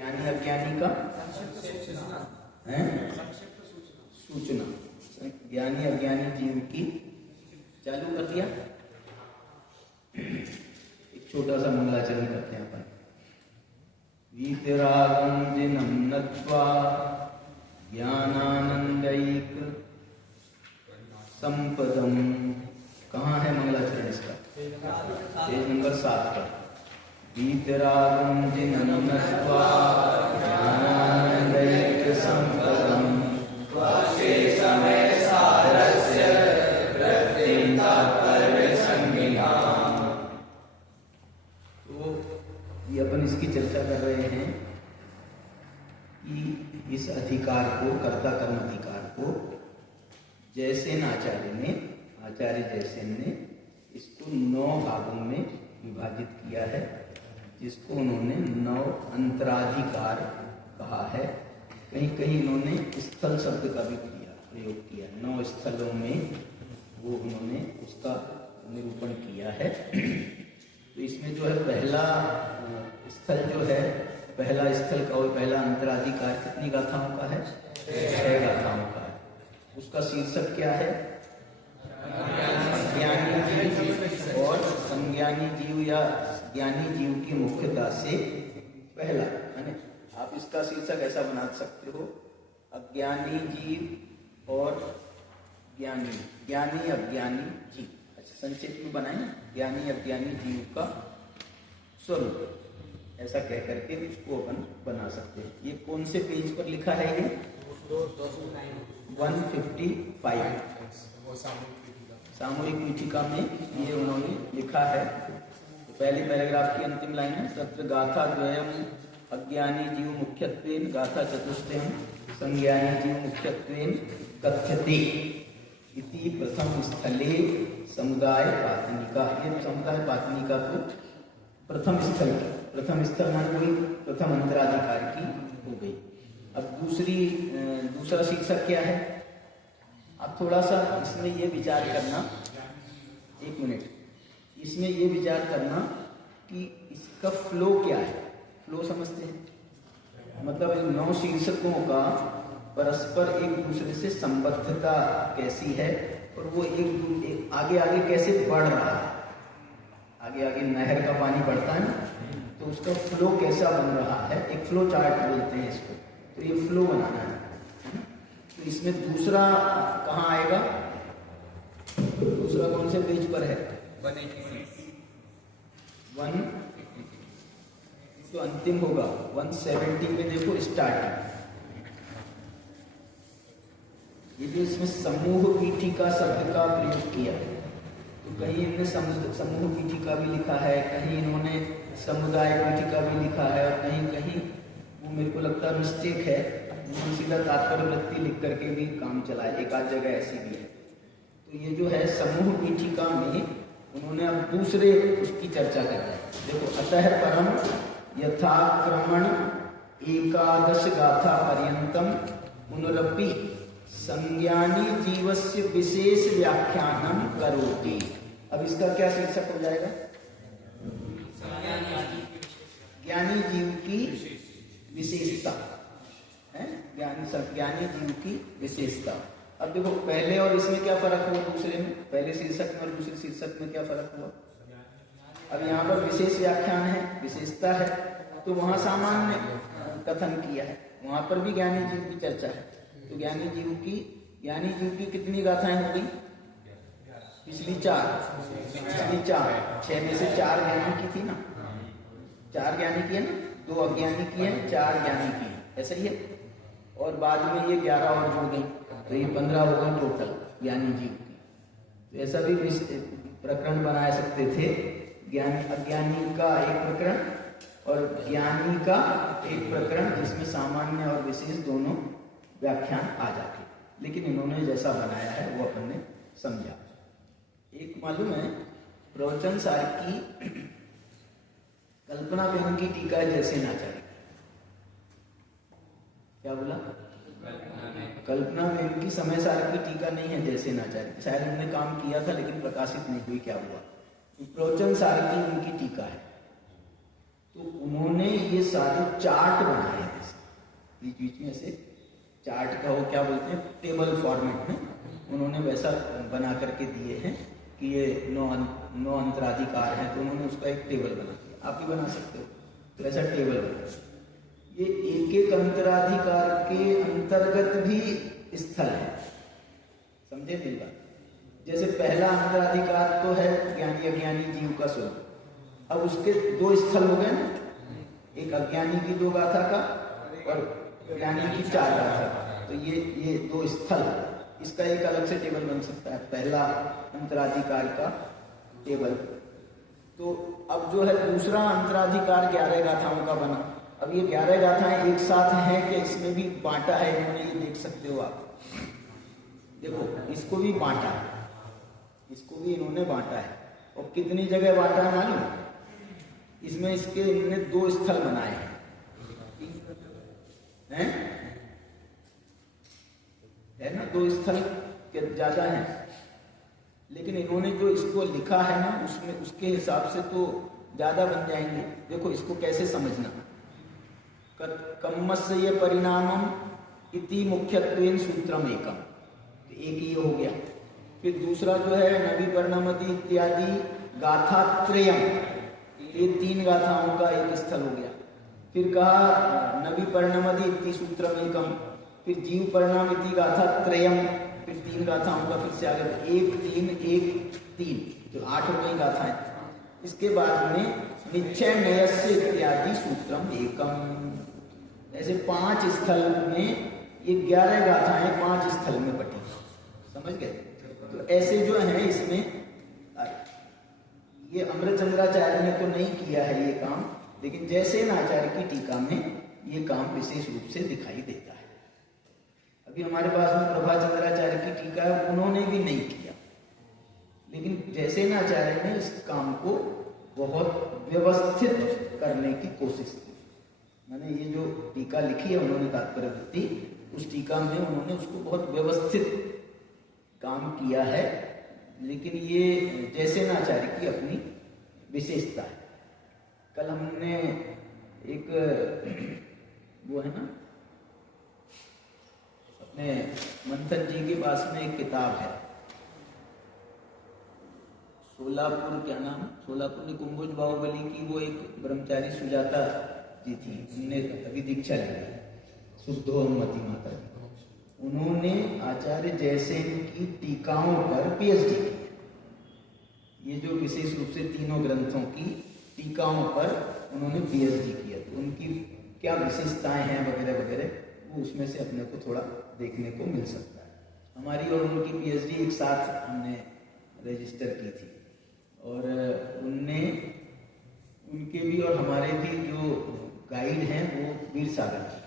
ज्ञानी अज्ञानी का है सूचना। ज्ञानी अज्ञानी जीव की चालू कर दिया। एक छोटा सा मंगलाचरण करते हैं अपन। वीतरागम जिनम नत्वा ज्ञानानंदैक संपदम। कहाँ है मंगलाचरण इसका? पेज नंबर 7 पर। वीतरागम जिनम नत्वा ज्ञानानंदैक संपदम वासे समय सारस्य प्रत्येता कार्य संज्ञा। तो ये अपन इसकी चर्चा कर रहे हैं कि इस अधिकार को, कर्ता कर्म अधिकार को जयसेन आचार्य जयसेन ने इसको 9 भागों में विभाजित किया है, जिसको उन्होंने 9 अंतराधिकार कहा है। कहीं कहीं इन्होंने स्थल शब्द का भी प्रयोग किया। 9 स्थलों में वो उन्होंने उसका निरूपण किया है। तो इसमें जो है पहला स्थल जो है, पहला स्थल का और पहला अंतराधिकार कितनी गाथाओं का है? 6 गाथाओं का है। उसका शीर्षक क्या है? ज्ञानी जीव और संज्ञानी जीव या ज्ञानी जीव की मुख्यता से पहला, यानी आप इसका शीर्षक ऐसा बना सकते हो, अज्ञानी जीव और ज्ञानी अज्ञानी जीव। अच्छा, संक्षिप्त में बनाए ना, ज्ञानी अज्ञानी जीव का स्वरूप, ऐसा कह करके इसको अपन बना सकते हैं। ये कौन से पेज पर लिखा है? ये 155 सामूहिक पीठिका में ये उन्होंने लिखा है। तो पहली पैराग्राफ की अंतिम लाइन है, तत्र गाथा द्वयम अज्ञानी जीव मुख्यत्वेन गाथा चतुष्टयम संज्ञानी जीव मुख्यत्वेन कथ्यते इति प्रथम स्थले समुदाय पातनिका। ये समुदाय पातनिका तो प्रथम स्थल मान कोई प्रथम अंतराधिकार की हो गई। अब दूसरा शीर्षक क्या है? अब थोड़ा सा इसमें ये विचार करना, 1 मिनट, इसमें ये विचार करना कि इसका फ्लो क्या है। फ्लो समझते हैं? मतलब इन 9 शीर्षकों का परस्पर एक दूसरे से संबद्धता कैसी है और वो एक आगे आगे कैसे बढ़ रहा है। आगे आगे नहर का पानी बढ़ता है ना, तो उसका फ्लो कैसा बन रहा है, एक फ्लो चार्ट बोलते हैं इसको। तो ये फ्लो बनाना है। तो इसमें दूसरा कहाँ आएगा? दूसरा कौन से पेज पर है? 1 तो अंतिम होगा 170 में। देखो स्टार्टिंग, ये जो इसमें समूह पीठिका शब्द का प्रयोग किया, तो कहीं इन्होंने समूह पीठिका भी लिखा है, कहीं इन्होंने समुदाय पीठिका भी लिखा है, और कहीं कहीं वो मेरे को लगता है मिस्टेक है, उन्होंने सीधा तात्पर्य वृत्ति लिख करके भी काम चलाया। एक आध जगह ऐसी भी है। तो ये जो है समूह पीठिका में उन्होंने अब दूसरे उसकी चर्चा कर रहे हैं। देखो, अतः परम यथाक्रमण 11 गाथा पर्यंतम पुनरपि संज्ञानी जीवस्य विशेष व्याख्यानम करोति। अब इसका क्या शीर्षक हो जाएगा? ज्ञानी जीव की विशेषता है। ज्ञानी जीव की विशेषता। अब देखो, पहले और इसमें क्या फर्क हुआ? दूसरे में, पहले शीर्षक में और दूसरे शीर्षक में क्या फर्क हुआ? अब यहाँ पर विशेष व्याख्यान है, विशेषता है, तो वहां सामान्य कथन किया है, वहां पर भी ज्ञानी जीव की चर्चा है। तो ज्ञानी जीव की कितनी गाथाएं हो गई? पिछली 4, 6 में से 4 ज्ञानी की थी ना, 4 ज्ञानी की है ना, 2 अज्ञानी की है, 4 ज्ञानी की है, ऐसा ही है। और बाद में ये 11 और जुड़ गई, तो ये 15 हो गई टोटल ज्ञानी जीव की। तो ऐसा भी प्रकरण बना सकते थे, ज्ञानी अज्ञानी का एक प्रकरण और ज्ञानी का एक प्रकरण, जिसमें सामान्य और विशेष दोनों व्याख्यान आ जाते। लेकिन इन्होंने जैसा बनाया है वो अपन ने समझा। एक मालूम है, प्रवचन सार की कल्पना बेन की टीका है जयसेन आचार्य। क्या बोला? कल्पना बेन की समय सार की टीका नहीं है जयसेन आचार्य, शायद उन्होंने काम किया था लेकिन प्रकाशित नहीं हुई। क्या हुआ? प्रवचन सार की उनकी टीका है। तो उन्होंने ये सारे चार्ट बनाए बीच बीच में ऐसे चार्ट का वो क्या बोलते हैं, टेबल फॉर्मेट में उन्होंने वैसा बना करके दिए हैं कि ये 9 अंतराधिकार हैं, तो उन्होंने उसका एक टेबल बना दिया। आप भी बना सकते हो, तो ऐसा टेबल बना। ये एक एक अंतराधिकार के अंतर्गत भी स्थल है, समझे मेरी बात? जैसे पहला अंतराधिकार तो है ज्ञानी अज्ञानी जीव का स्वरूप, अब उसके 2 स्थल हो गए ना, एक अज्ञानी की 2 गाथा का और ज्ञानी की 4 गाथा का, तो ये 2 स्थल, इसका एक अलग से टेबल बन सकता है, पहला अंतराधिकार का टेबल। तो अब जो है दूसरा अंतराधिकार 11 गाथाओं का बना। अब ये 11 गाथाएं एक साथ हैं कि इसमें भी बांटा है इन्होंने, ये देख सकते हो आप। देखो इसको भी बांटा है, इसको भी इन्होंने बांटा है, और कितनी जगह बांटा है मालूम? इसमें इसके इन्होंने 2 स्थल बनाए हैं, है ना, 2 स्थल के ज्यादा हैं, लेकिन इन्होंने जो इसको लिखा है ना उसमें उसके हिसाब से तो ज्यादा बन जाएंगे। देखो इसको कैसे समझना, कम्मस्य परिणामम इति मुख्यत्वेन सूत्रम एकम, एक ही हो गया। फिर दूसरा जो है नवी परिणामति इत्यादि गाथा त्रयम, ये 3 गाथाओं का एक स्थल हो गया। फिर कहा नवी परिणामति इति सूत्रम एकम, फिर जीव परिणाम इति गाथा त्रयम, फिर 3 गाथाओं का फिर से आगे 1 3 1 3, जो 8 हो गई गाथाएं। इसके बाद में निश्चय नयस्य इत्यादि सूत्रम एकम, ऐसे 5 स्थल में ये 11 गाथाएं 5 स्थल में बटी, समझ गए? तो ऐसे जो है इसमें ये अमृतचंद्राचार्य ने तो नहीं किया है ये काम, लेकिन जैसे आचार्य की टीका में ये काम विशेष रूप से दिखाई देता है। अभी हमारे पास में प्रभाचंद्राचार्य की टीका है, उन्होंने भी नहीं किया, लेकिन जैसे आचार्य ने इस काम को बहुत व्यवस्थित करने की कोशिश की। मैंने ये जो टीका लिखी है उन्होंने तात्पर्य वृत्ति, उस टीका में उन्होंने उसको बहुत व्यवस्थित काम किया है, लेकिन ये जैसे आचार्य की अपनी विशेषता है। कल हमने एक वो है ना अपने मंथन जी के पास में एक किताब है, सोलापुर, क्या नाम, सोलापुर में कुंभोज बाहुबली की वो एक ब्रह्मचारी सुजाता जी थी, उनने अभी दीक्षा ली, शुद्धोन्मति माता जी, उन्होंने आचार्य जयसेन की टीकाओं पर पीएचडी की। ये जो विशेष रूप से तीनों ग्रंथों की टीकाओं पर उन्होंने पीएचडी किया, तो उनकी क्या विशेषताएं हैं वगैरह वगैरह, वो उसमें से अपने को थोड़ा देखने को मिल सकता है। हमारी और उनकी पीएचडी एक साथ हमने रजिस्टर की थी, और उनने उनके भी और हमारे भी जो गाइड हैं वो वीर सागर जी,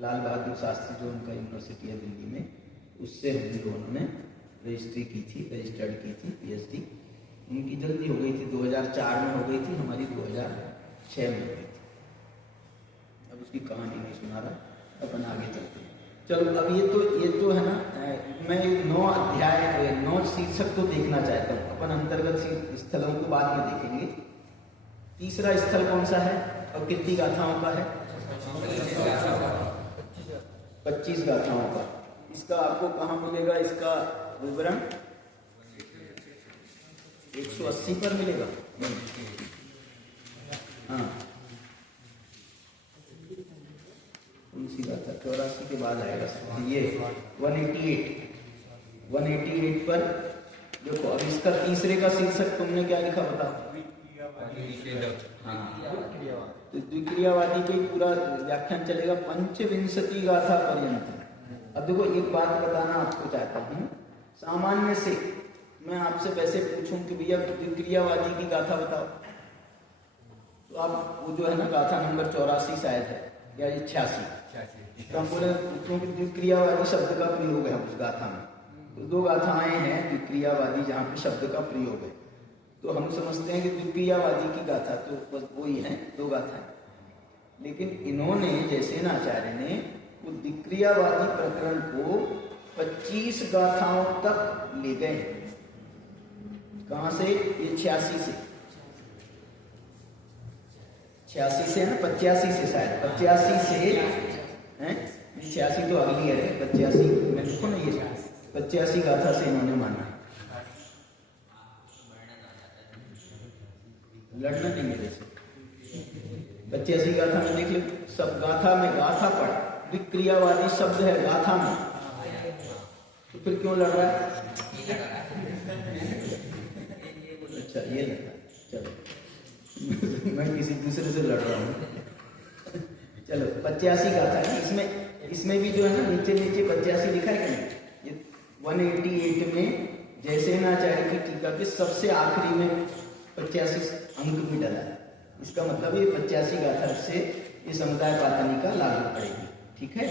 लाल बहादुर शास्त्री जो उनका यूनिवर्सिटी है दिल्ली में, उससे हम दोनों ने रजिस्ट्री की थी, रजिस्टर्ड की थी पीएचडी। उनकी जल्दी हो गई थी, 2004 में हो गई थी, हमारी 2006 में हो गई थी। अब उसकी कहानी नहीं सुना रहा, अपन आगे चलते हैं। चलो अब ये तो है ना, मैं 9 अध्याय 9 शीर्षक तो देखना चाहता हूँ, अपन अंतर्गत स्थलों को बाद में देखेंगे। तीसरा स्थल कौन सा है और कितनी गाथाओं का है? 25 गाथाओं का। इसका आपको कहाँ मिलेगा? इसका विवरण 180 पर मिलेगा। हाँ, कौन सी गाथा? 84 के बाद आएगा ये 188 पर देखो। अब इसका तीसरे का शीर्षक तुमने क्या लिखा बताओ? तो द्विक्रियावादी के पूरा व्याख्यान चलेगा 25 गाथा पर्यंत। अब देखो एक बात बताना आपको चाहता हूँ, सामान्य से मैं आपसे वैसे पूछूं कि भैया द्विक्रियावादी की गाथा बताओ, तो आप वो जो है ना गाथा नंबर 84 शायद है या 86, तो हम बोले क्योंकि द्विक्रियावादी शब्द का प्रयोग है उस गाथा में, तो 2 गाथाएं हैं द्विक्रियावादी जहाँ पे शब्द का प्रयोग है, तो हम समझते हैं कि द्विक्रियावादी की गाथा तो बस वही है, 2 गाथाएं। लेकिन इन्होंने जैसे आचार्य ने वो द्विक्रियावादी प्रकरण को 25 गाथाओं तक ले गए। कहां से? ये 86 से, 86 से है ना, 85 से शायद, 85 से हैं 86 तो अगली है, 85 में देखो ना, ये 85 गाथा से इन्होंने माना है। लड़ना नहीं मेरे से। 85 गाथा में देख लो, सब गाथा में गाथा पढ़, विक्रियावादी शब्द है गाथा में, तो फिर क्यों लड़ रहा है? अच्छा ये लड़ रहा है, चलो मैं किसी दूसरे से लड़ रहा हूँ। चलो 85 गाथा है, इसमें भी जो है ना नीचे 85 लिखा है कि नहीं? ये 188 में जयसेनाचार्य की टीका के सबसे आखिरी में 85 अंक भी डला है। इसका मतलब ये 85 गाथा से ये समुदाय पातनी का लागू पड़ेगी, ठीक है।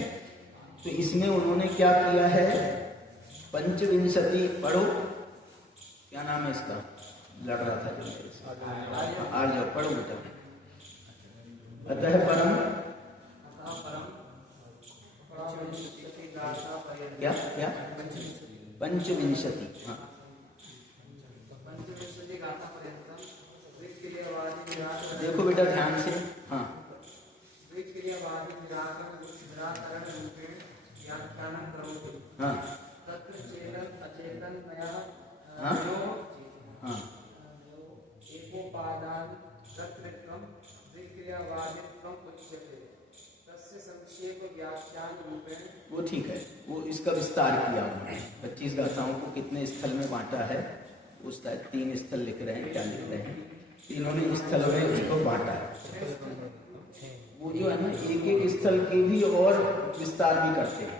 तो इसमें उन्होंने क्या किया है, पंचविंशति पढ़ो, क्या नाम है इसका, लड़ रहा था जो आ जाओ पढ़ो बेटा। अतः परम क्या क्या पंचविंशति, हाँ देखो बेटा ध्यान से, हाँ हाँ हाँ हाँ वो ठीक है, वो इसका विस्तार किया उन्होंने। 25 गाथाओं को कितने स्थल में बांटा है, उस 3 स्थल लिख रहे हैं, क्या लिख रहे हैं, इन्होंने स्थल में इसको बांटा है। वो जो है ना एक एक स्थल के भी और विस्तार भी करते हैं।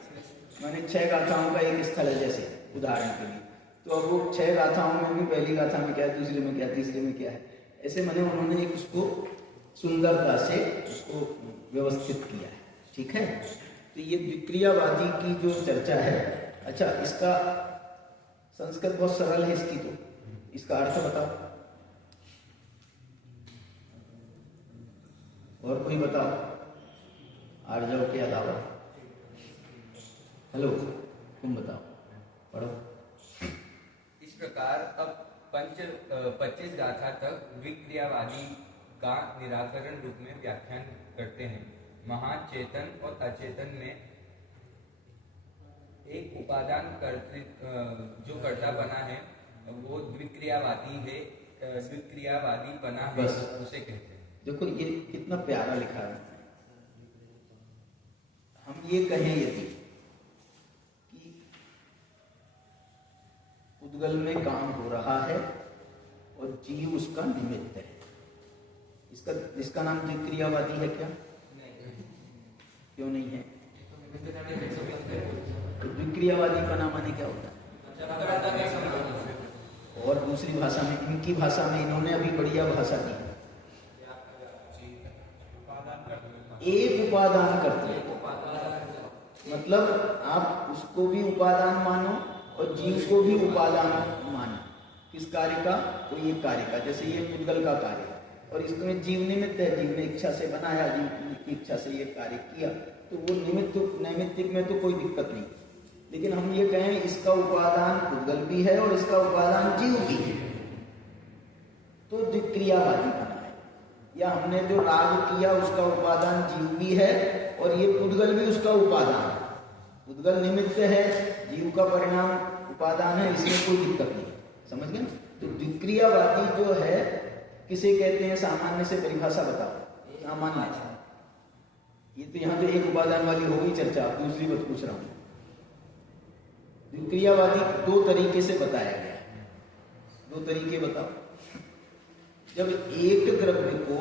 मैंने 6 गाथाओं का एक स्थल है जैसे उदाहरण के लिए, तो अब वो 6 गाथाओं में भी पहली गाथा में क्या है, दूसरे में क्या है, तीसरे में क्या है, ऐसे मैंने उन्होंने एक उसको सुंदरता से उसको व्यवस्थित किया है, ठीक है। तो ये विक्रियावादी की जो चर्चा है, अच्छा इसका संस्कृत बहुत सरल है इसकी, तो इसका अर्थ बताओ, और कोई बताओ आर्जव के अलावा, हेलो तुम बताओ, पढ़ो। इस प्रकार अब 25 गाथा तक विक्रियावादी का निराकरण रूप में व्याख्यान करते हैं। महाचेतन और अचेतन में एक उपादान जो कर्ता बना है वो द्विक्रियावादी है, द्विक्रियावादी बना है, उसे कहते हैं। देखो ये कितना प्यारा लिखा है। हम ये कहें यदि कि उद्गल में काम हो रहा है और जीव उसका निमित्त है, इसका नाम द्विक्रियावादी है क्या? क्यों नहीं है? तो द्विक्रियावादी बना माने क्या होता है? और दूसरी भाषा में, इनकी भाषा में इन्होंने अभी बढ़िया भाषा दी, एक उपादान करते हैं, मतलब आप उसको भी उपादान मानो और जीव को भी उपादान मानो। किस कार्य का? कोई एक कार्य का, जैसे ये उद्गल का कार्य, और इसमें जीव निमित्त है, जीव ने इच्छा से बनाया, जीव की इच्छा से ये कार्य किया, तो वो नैमित्तिक में तो कोई दिक्कत नहीं। लेकिन हम ये कहें इसका उपादान उद्गल भी है और इसका उपादान जीव भी है, तो द्विक्रियावादी बना है। या हमने जो राग किया उसका उपादान जीव भी है और ये उद्गल भी उसका उपादान है। उद्गल निमित्त है, जीव का परिणाम उपादान है, इसमें कोई दिक्कत नहीं, समझ गए? तो द्विक्रियावादी जो है किसे कहते हैं? सामान्य से परिभाषा बताओ। सामान्य, ये तो यहाँ जो एक उपादान वाली होगी चर्चा, आप दूसरी बात पूछ रहा हूं। द्विक्रियावादी 2 तरीके से बताया गया है। 2 तरीके बताओ। जब एक द्रव्य को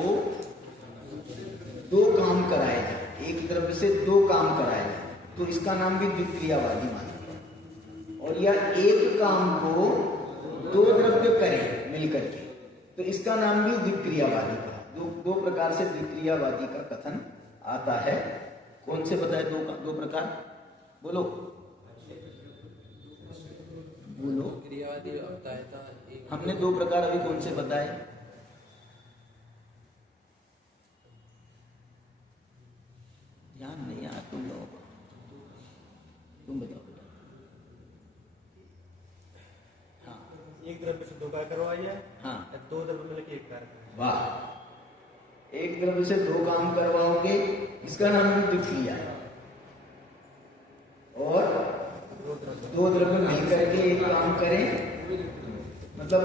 2 काम कराए जाए, एक द्रव्य से 2 काम कराए जाए, तो इसका नाम भी द्विक्रियावादी माना गया। और या एक काम को 2 द्रव्य करें मिलकर के, तो इसका नाम भी द्विक्रियावादी का। 2 प्रकार से द्विक्रियावादी का कथन आता है। कौन से बताए 2 प्रकार? बोलो बोलो। क्रियावादी बताया था। हमने 2 प्रकार अभी कौन से बताए? ध्यान नहीं आया तुम लोगों को, तुम बताओ बेटा। हाँ, एक द्रव्य से 2 कार्य करवाइए। हाँ, 2 द्रव्य मिलकर 1 कार्य करवाइए। वाह, एक द्रव्य से 2 काम करवाओगे, इसका नाम भी द्विक्रिया है। और दो द्रव्य मिलकर के एक काम करें, मतलब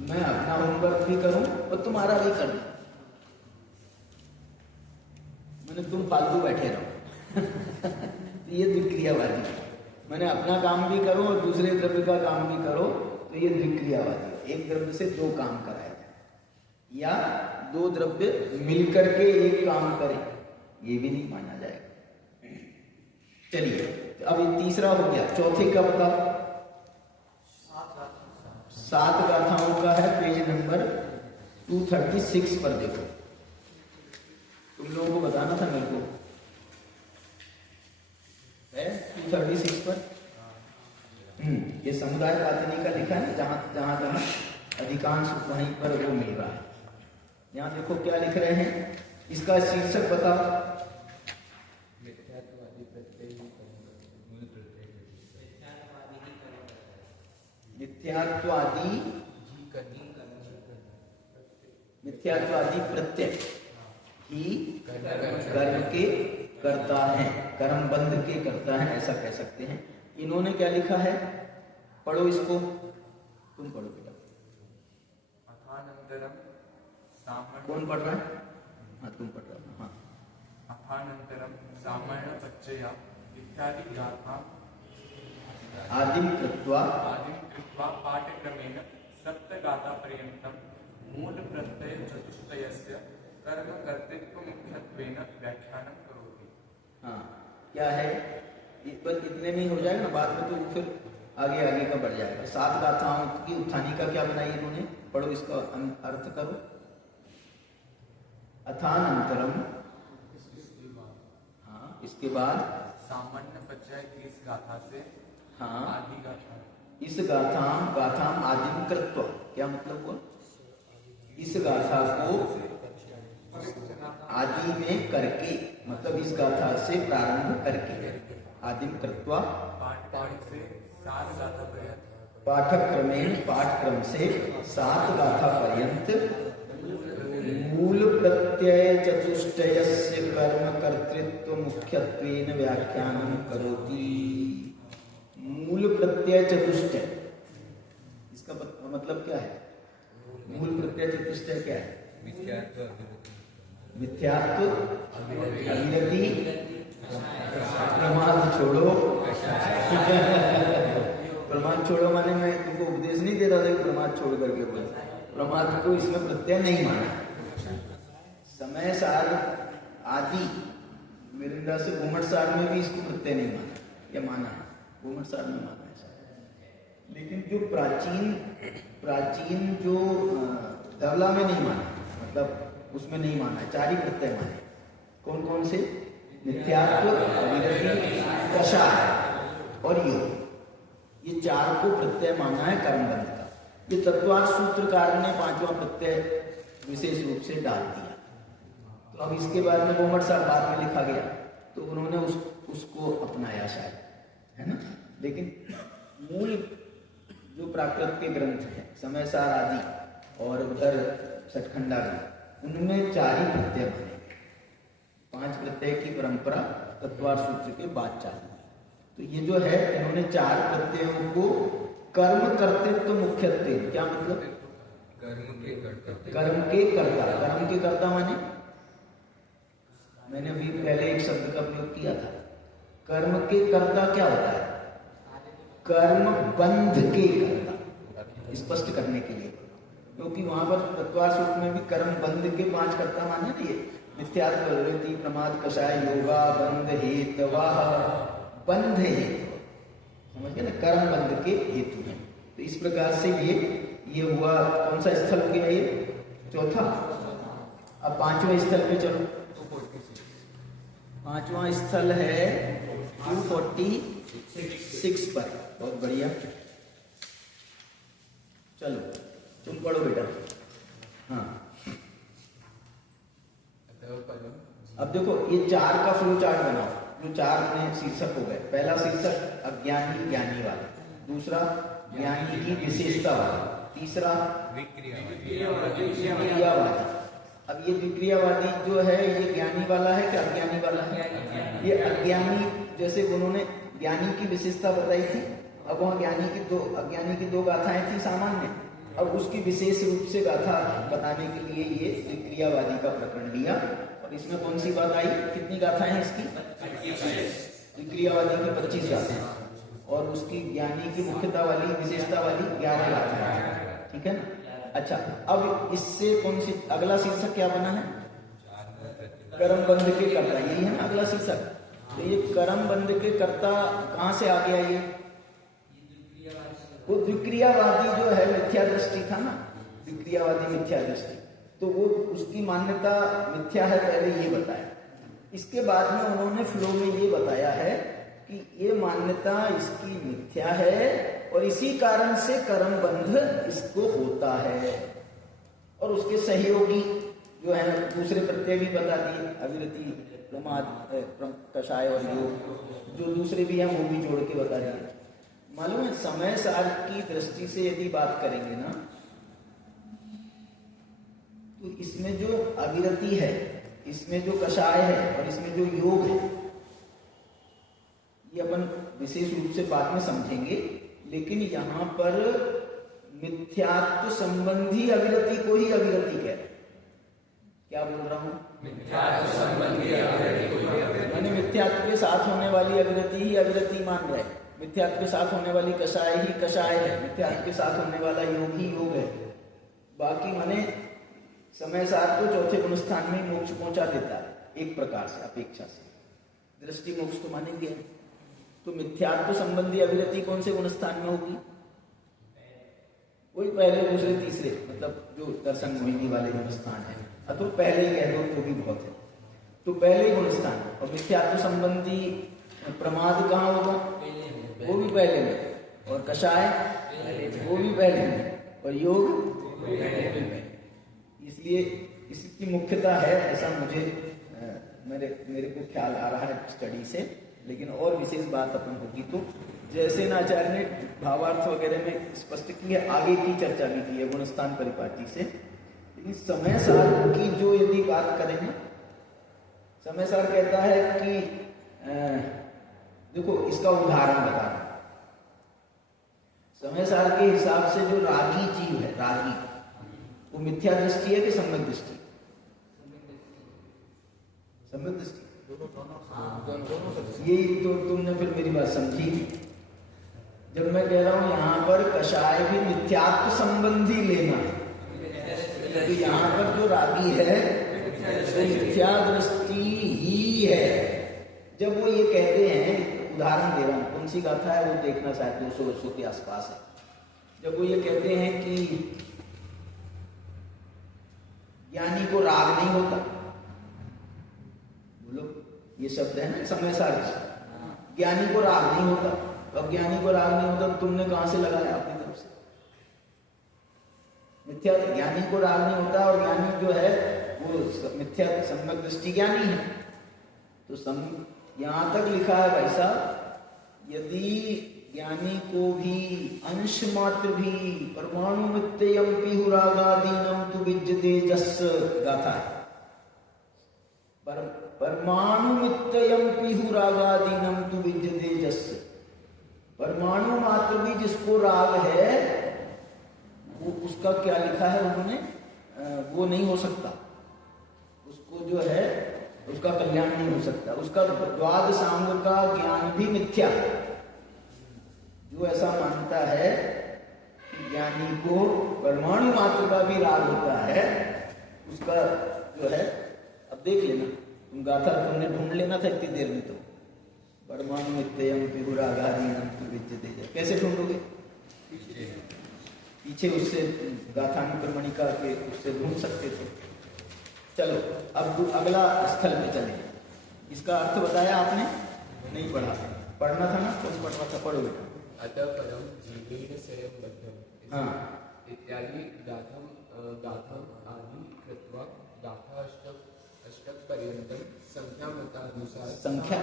मैं अपना होमवर्क भी करूं और तुम्हारा भी करूं, मैंने तुम फालतू बैठे रहो। ये द्विक्रियावादी है। मैंने अपना काम भी करो और दूसरे द्रव्य का काम भी करो, तो ये द्विक्रियावादी है। एक द्रव्य से दो काम कराया जाए, या दो द्रव्य मिलकर के एक काम करें, ये भी नहीं माना जाएगा। चलिए, तो अब ये तीसरा हो गया। चौथे का बताओ। 7 गाथाओं का है, पेज नंबर 236 पर देखो। तुम लोगों को बताना था मेरे को, है 236 पर। ये समुदाय पातनी का लिखा है, जहां जहां अधिकांश वहीं पर वो मिल रहा है। यहाँ देखो क्या लिख रहे हैं, इसका शीर्षक बताओ। मिथ्यात्वादी प्रत्यय ही कर्म के करता है, कर्म बंध के करता है, ऐसा कह सकते हैं। इन्होंने क्या लिखा है, पढ़ो इसको, तुम पढ़ो बेटा। कौन पढ़ रहा है? हाँ तुम पढ़ रहे हो। हाँ। अथानन्तरं सामान्यपच्चया इत्यादि गाथा आदिम कृत्वा पाठक्रमेण सप्तगाथापर्यन्तं मूलप्रत्ययचतुष्टयस्य कर्मकर्तृत्वमुख्यत्वेन व्याख्यानं करोति। हाँ, क्या है, बस इतने में ही हो जाएगा ना, बाद में तो फिर आगे आगे का बढ़ जाएगा। 7 गाथाओं की उत्थानी का क्या बनाई इन्होंने, पढ़ो इसका अर्थ करो। अथानंतरम, हाँ इसके बाद सामान्यपच्चय इस गाथा से हाँ आदि गाथा, इस गाथाम आदिम कृत्व, क्या मतलब हुआ, इस गाथा को आदि में करके, मतलब इस गाथा से प्रारंभ करके, आदिम कृत्वा पाठक्रमेण, पाठक्रम से 7 गाथा पर्यंत मूल प्रत्यय चतुष्टयस्य कर्म कर्तृत्व मुख्यत्वेन व्याख्यानं करोति। मूल प्रत्यय चतुष्टय, इसका मतलब क्या है? मूल प्रत्यय चतुष्टय क्या है? मिथ्यात्व, अविरति, प्रमाद छोड़ो। प्रमाद छोड़ो माने मैं तुमको उपदेश नहीं दे रहा था कि प्रमाद छोड़ करके बोल, प्रमाद को इसमें प्रत्यय नहीं माना। समय सार आदि, मेरे अंदाज से घूमट सार में भी इसको प्रत्यय नहीं माना, या माना है, घूमट सार में माना है। लेकिन जो प्राचीन जो धवला में नहीं माना, मतलब उसमें नहीं माना है, 4 ही प्रत्यय माने। कौन कौन से? मिथ्यात्व, अविरति, कषाय और योग, ये 4 को प्रत्यय माना है कर्मबंध का। ये तत्वार्थ सूत्रकार ने 5वां प्रत्यय विशेष रूप से डाल दिया। तो अब इसके बाद में घूमट सार बाद में लिखा गया, तो उन्होंने उसको अपनाया शायद, है ना। लेकिन मूल जो प्राकृत के ग्रंथ हैं, समय सार आदि और उधर सचखंडा ग्रंथ, उनमें 4 ही प्रत्यय बने। 5 प्रत्यय की परंपरा तत्वार्थ सूत्र के बाद चालू। तो ये जो है, इन्होंने 4 प्रत्ययों को कर्म कर्तृत्व मुख्यत्व, क्या मतलब? कर्म के कर्ता। कर्म के कर्ता माने, मैंने अभी पहले एक शब्द का प्रयोग किया था, कर्म के कर्ता क्या होता है? कर्म बंध के कर्ता, स्पष्ट करने के लिए, क्योंकि वहां पर तत्वार्थ सूत्र में भी कर्म बंध के 5 कर्ता माने दिए, मिथ्यात्व, अविरति, प्रमाद, कषाय, योगा, बंध, हेतवाह, बंध हेतु, समझ गए ना, कर्म बंध के हेतु हैं। तो इस प्रकार से ये हुआ, कौन सा स्थल हो गया ये? चौथा। अब 5वें स्थल पे चलो। 5वां स्थल है 246 पर। बहुत बढ़िया, चलो तुम पढ़ो बेटा। हाँ, अब देखो ये 4 का फ्लो चार्ट बनाओ, जो 4 में शीर्षक हो गए। पहला शीर्षक अज्ञानी ज्ञानी वाला, दूसरा ज्ञानी की विशेषता वाला, तीसरा विक्रियावादी। अब ये विक्रियावादी जो है, ये ज्ञानी वाला है कि अज्ञानी वाला है? ये अज्ञानी जैसे उन्होंने ज्ञानी की विशेषता बताई थी, अब वहाँ अज्ञानी की दो गाथाएं थी सामान्य, अब उसकी विशेष रूप से गाथा बताने के लिए ये विक्रियावादी का प्रकरण लिया। और इसमें कौन सी बात आई, कितनी गाथाएं हैं इसकी? विक्रियावादी की 25 गाथाएं और उसकी ज्ञानी की मुख्यता वाली विशेषता वाली 11 गाथाएं, ठीक है ना। अच्छा, अब इससे कौन सी अगला शीर्षक क्या बना है? कर्मबंध के कर्ता, यही है ना अगला शीर्षक। तो ये कर्मबंध के कर्ता कहां से आ गया? ये वो विक्रियावादी जो है मिथ्या दृष्टि था ना, विक्रियावादी मिथ्या दृष्टि, तो वो उसकी मान्यता मिथ्या है, पहले ये बताया। इसके बाद में उन्होंने फ्लो में ये बताया है कि ये मान्यता इसकी मिथ्या है और इसी कारण से कर्मबंध इसको होता है। और उसके सहयोगी जो है दूसरे प्रत्यय भी बता दिए, अविरति, प्रमाद, कषाय और योग, जो दूसरे भी हैं वो भी जोड़ के बता दिए। मालूम है, समय सार की दृष्टि से यदि बात करेंगे ना, तो इसमें जो अविरति है, इसमें जो कषाय है और इसमें जो योग है, ये अपन विशेष रूप से बाद में समझेंगे। लेकिन यहाँ पर मिथ्यात्व संबंधी अविरति को ही अविरति कह रहे हैं। क्या बोल रहा हूं? मिथ्यात्व संबंधी अविरति को ही अविरति, मैंने मिथ्यात्व के साथ होने वाली अविरति ही अविरति मान रहे हैं। मिथ्यात्व के साथ होने वाली कषाय ही कषाय है, मिथ्यात्व के साथ होने वाला योग ही योग है। बाकी माने समय सार तो चौथे गुण स्थान में मोक्ष पहुंचा देता है एक प्रकार से, अपेक्षा से। दृष्टि मोक्ष तो मानेंगे। तो मिथ्यात्व संबंधी अविरति कौन से गुण स्थान में होगी? वही पहले, दूसरे, तीसरे, मतलब जो दर्शन मोहिनी वाले गुण स्थान है। तो पहले ही कह दो तो भी बहुत है, तो पहले गुण स्थान। और मिथ्यात्व संबंधी प्रमाद कहाँ होगा? वो भी पहले में। और कषाय वो भी पहले में। और योग पहले में। इसलिए इसकी मुख्यता है, ऐसा मुझे मेरे को ख्याल आ रहा है स्टडी से। लेकिन और विशेष बात अपन होगी तो जैसे आचार्य ने भावार्थ वगैरह में स्पष्ट की है, आगे की चर्चा भी की है गुणस्थान परिपाटी से। लेकिन समय सार की जो यदि बात करें, समय सार कहता है कि देखो इसका उदाहरण बता रहा हूं। समय सार के हिसाब से जो रागी जीव है, रागी, वो मिथ्या दृष्टि है कि सम्यक दृष्टि? सम्यक दृष्टि। यही तो तुमने फिर मेरी बात समझी। जब मैं कह रहा हूं यहां पर कषाय भी मिथ्यात्व संबंधी लेना है, तो यहां पर जो रागी है वो मिथ्या दृष्टि ही है। जब वो ये कहते हैं, उदाहरण दे रहा हूं, कौन सी गाथा है वो देखना, शायद 200 वर्षों के आसपास है। जब वो ये कहते हैं कि ज्ञानी को राग नहीं होता, बोलो ये शब्द है ना समय सार, ज्ञानी को राग नहीं होता। तो अब ज्ञानी को राग नहीं होता, तुमने कहां से लगाया? अपनी तरफ से। मिथ्या, ज्ञानी को राग नहीं होता और ज्ञानी जो है वो मिथ्या सम्यक दृष्टि ज्ञानी है। तो यहां तक लिखा है भाई साहब, यदि ज्ञानी को भी अंश मात्र भी परमाणु मित्ययम पिहुरागादीनम तु विज्जते जस गाथा है। परमाणु मित्ययम पिहुरागादीनम तु विज्जते जस, परमाणु मात्र भी जिसको राग है वो उसका क्या लिखा है उन्होंने, वो नहीं हो सकता, उसको जो है उसका कल्याण नहीं हो सकता, उसका द्वाद सांग का ज्ञान भी मिथ्या है। जो ऐसा मानता है कि ज्ञानी को परमाणु मात्र का भी राग होता है, उसका जो है, अब देख लेना तुम गाथा, तुमने ढूंढ लेना था इतनी देर में। तो परमाणु मित्ययम पिहुरागादीनम तु विज्जते जस कैसे ढूंढोगे? पीछे उससे गाथानुक्रमणिका के उससे ढूंढ सकते थे। चलो अब अगला स्थल पे चले। इसका अर्थ बताया आपने? नहीं पढ़ा, पढ़ना था ना? कौन पढ़ रहा था? पढ़ो बेटा। अतः परम जीवेन स्वयं बद्धम हाँ, इत्यादि गाथम आदि कृत्वा गाथा अष्टक पर्यंतम संख्या मतानुसार सांख्य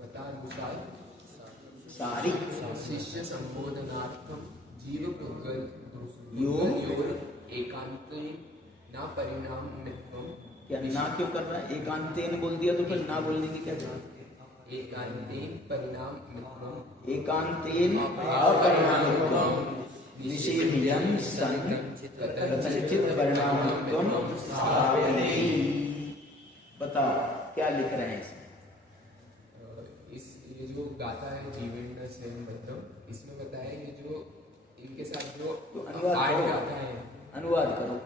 मतानुसार सारी शिष्य संबोधनार्थम जीव पुद्गल योग एकांत न परिणामित्वम क्या ना क्यों कर रहा है? एकांतेन बोल दिया तो फिर ना बोलने की क्या जरूरत? एकांतेन परिणामित्वम् एकांतेन अपरिणामित्वम् निषेधयन् सन् कथंचित् परिणामित्वम् स्थापयति। बताओ क्या लिख रहे हैं इसमें? इस ये जो गाथा है जीवेंद्र स्वयं मतलब इसमें बताया कि जो इनके साथ जो तो अनुवाद 8 करो। गाथा है अनुवाद करो।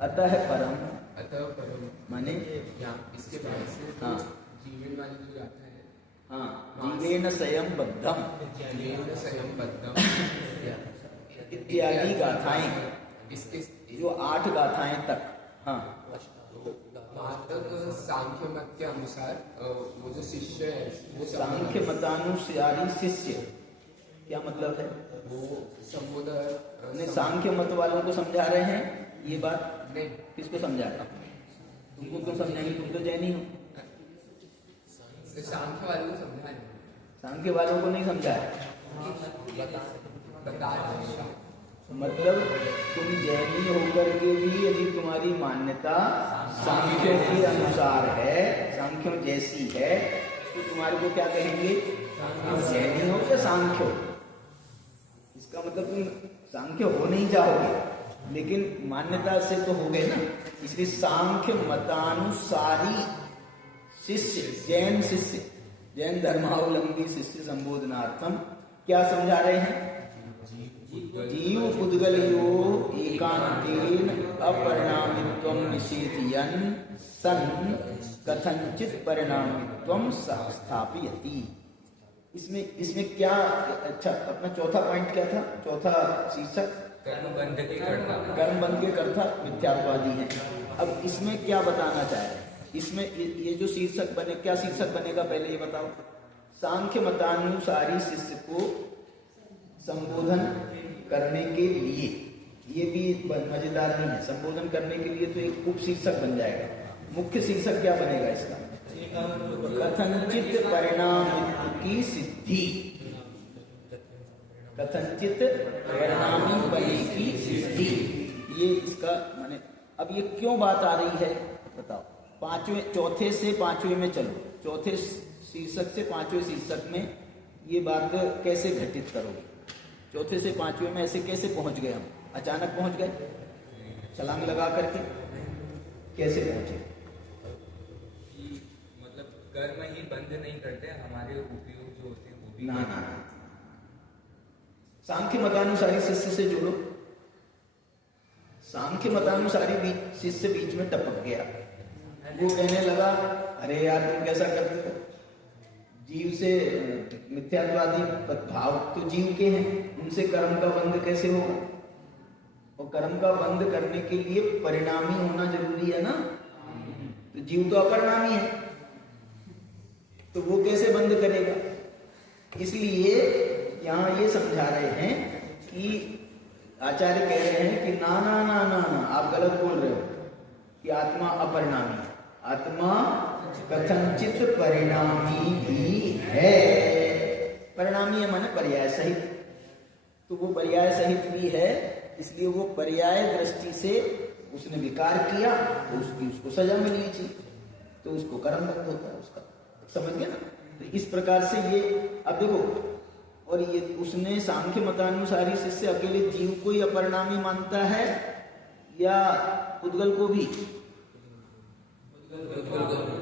अतः परम अतः परम माने यहाँ इसके बाद से हाँ। जीवन वाली जो गाथा है हाँ, जीवेन स्वयं बद्धम जीवेंद्र स्वयं बद्धम इत्यादि गाथाएं, इसके जो 8 गाथाएं तक। हाँ, वहाँ तक सांख्य मत के अनुसार वो जो शिष्य है वो सांख्य मतानुसारी शिष्य क्या मतलब है? वो अपने संबोधन सांख्य मत वालों को समझा रहे हैं ये बात? नहीं किसको समझा रहे हैं? तुमको क्यों समझाएंगे? तुम तो जैनी हो। सांख्य वाले को समझा रहे हैं। सांख्य वालों को नहीं समझाया। बता रहे हैं। मतलब तुम जैनी होकर के भी यदि तुम्हारी मान्यता सांख्यों के अनुसार है, सांख्यों जैसी है, तो तुम्हारे को क्या कहेंगे? जैनी हो या सांख्य हो? इसका मतलब तुम सांख्य हो नहीं जाओगे, लेकिन मान्यता से तो हो गए ना। इसलिए सांख्य मतानुसारी शिष्य, जैन शिष्य, जैन धर्मावलंबी शिष्य संबोधनार्थम क्या समझा रहे हैं? जीव पुद्गलयो एकांतेन अपरिणामित्वं निषेधयन् सन् कथंचित् परिणामित्वं स्थापयति। इसमें क्या? अच्छा, अपना चौथा पॉइंट क्या था? चौथा शीर्षक कर्मबंध के कर्ता। कर्मबंध के कर्ता मिथ्यात्वादी हैं। अब इसमें क्या बताना चाह रहे हैं? इसमें ये जो शीर्षक बने, क्या शीर्षक बनेगा पहले ये बताओ। सांख्य मतानुसारी शिष्य को संबोधन करने के लिए, ये भी मजेदार नहीं है। संबोधन करने के लिए तो एक उप शीर्षक बन जाएगा। मुख्य शीर्षक क्या बनेगा इसका? कथंचित परिणामित्व की सिद्धि। कथंचित परिणामी बने की सिद्धि, ये इसका माने। अब ये क्यों बात आ रही है बताओ। चौथे से पांचवें में चलो। चौथे शीर्षक से पांचवें शीर्षक में ये बात कैसे घटित करोगे? चौथे से पांचवें में ऐसे कैसे पहुंच गए हम? अचानक पहुंच गए, छलांग लगा करके कैसे पहुंचे? मतलब कर्म ही बंद नहीं करते, हमारे उपयोग जो होते हैं वो भी। ना ना, सांख्य मतानुसारी शिष्य से जोड़ो। सांख्य मतानुसारी शिष्य बीच में टपक गया। वो कहने लगा, अरे यार तुम कैसा करते हो? जीव से मिथ्यात्वादी भाव तो जीव के हैं, उनसे कर्म का बंध कैसे होगा? और कर्म का बंध करने के लिए परिणामी होना जरूरी है ना। तो जीव तो अपरिणामी है, तो वो कैसे बंद करेगा? इसलिए यहाँ ये समझा रहे हैं कि आचार्य कह रहे हैं कि ना ना ना ना ना, आप गलत बोल रहे हो कि आत्मा अपरिणामी है। आत्मा कथंचित परिणामी भी है। परिणामी है माने पर्याय सहित, तो वो पर्याय सहित भी है। इसलिए वो पर्याय दृष्टि से उसने विकार किया तो उसको सजा मिलनी चाहिए, तो उसको कर्म बंध होता है उसका। समझ गए ना? तो इस प्रकार से ये अब देखो। और ये उसने सांख्य मतानुसारी शिष्य अकेले जीव को ही अपरिणामी मानता है या पुद्गल को भी?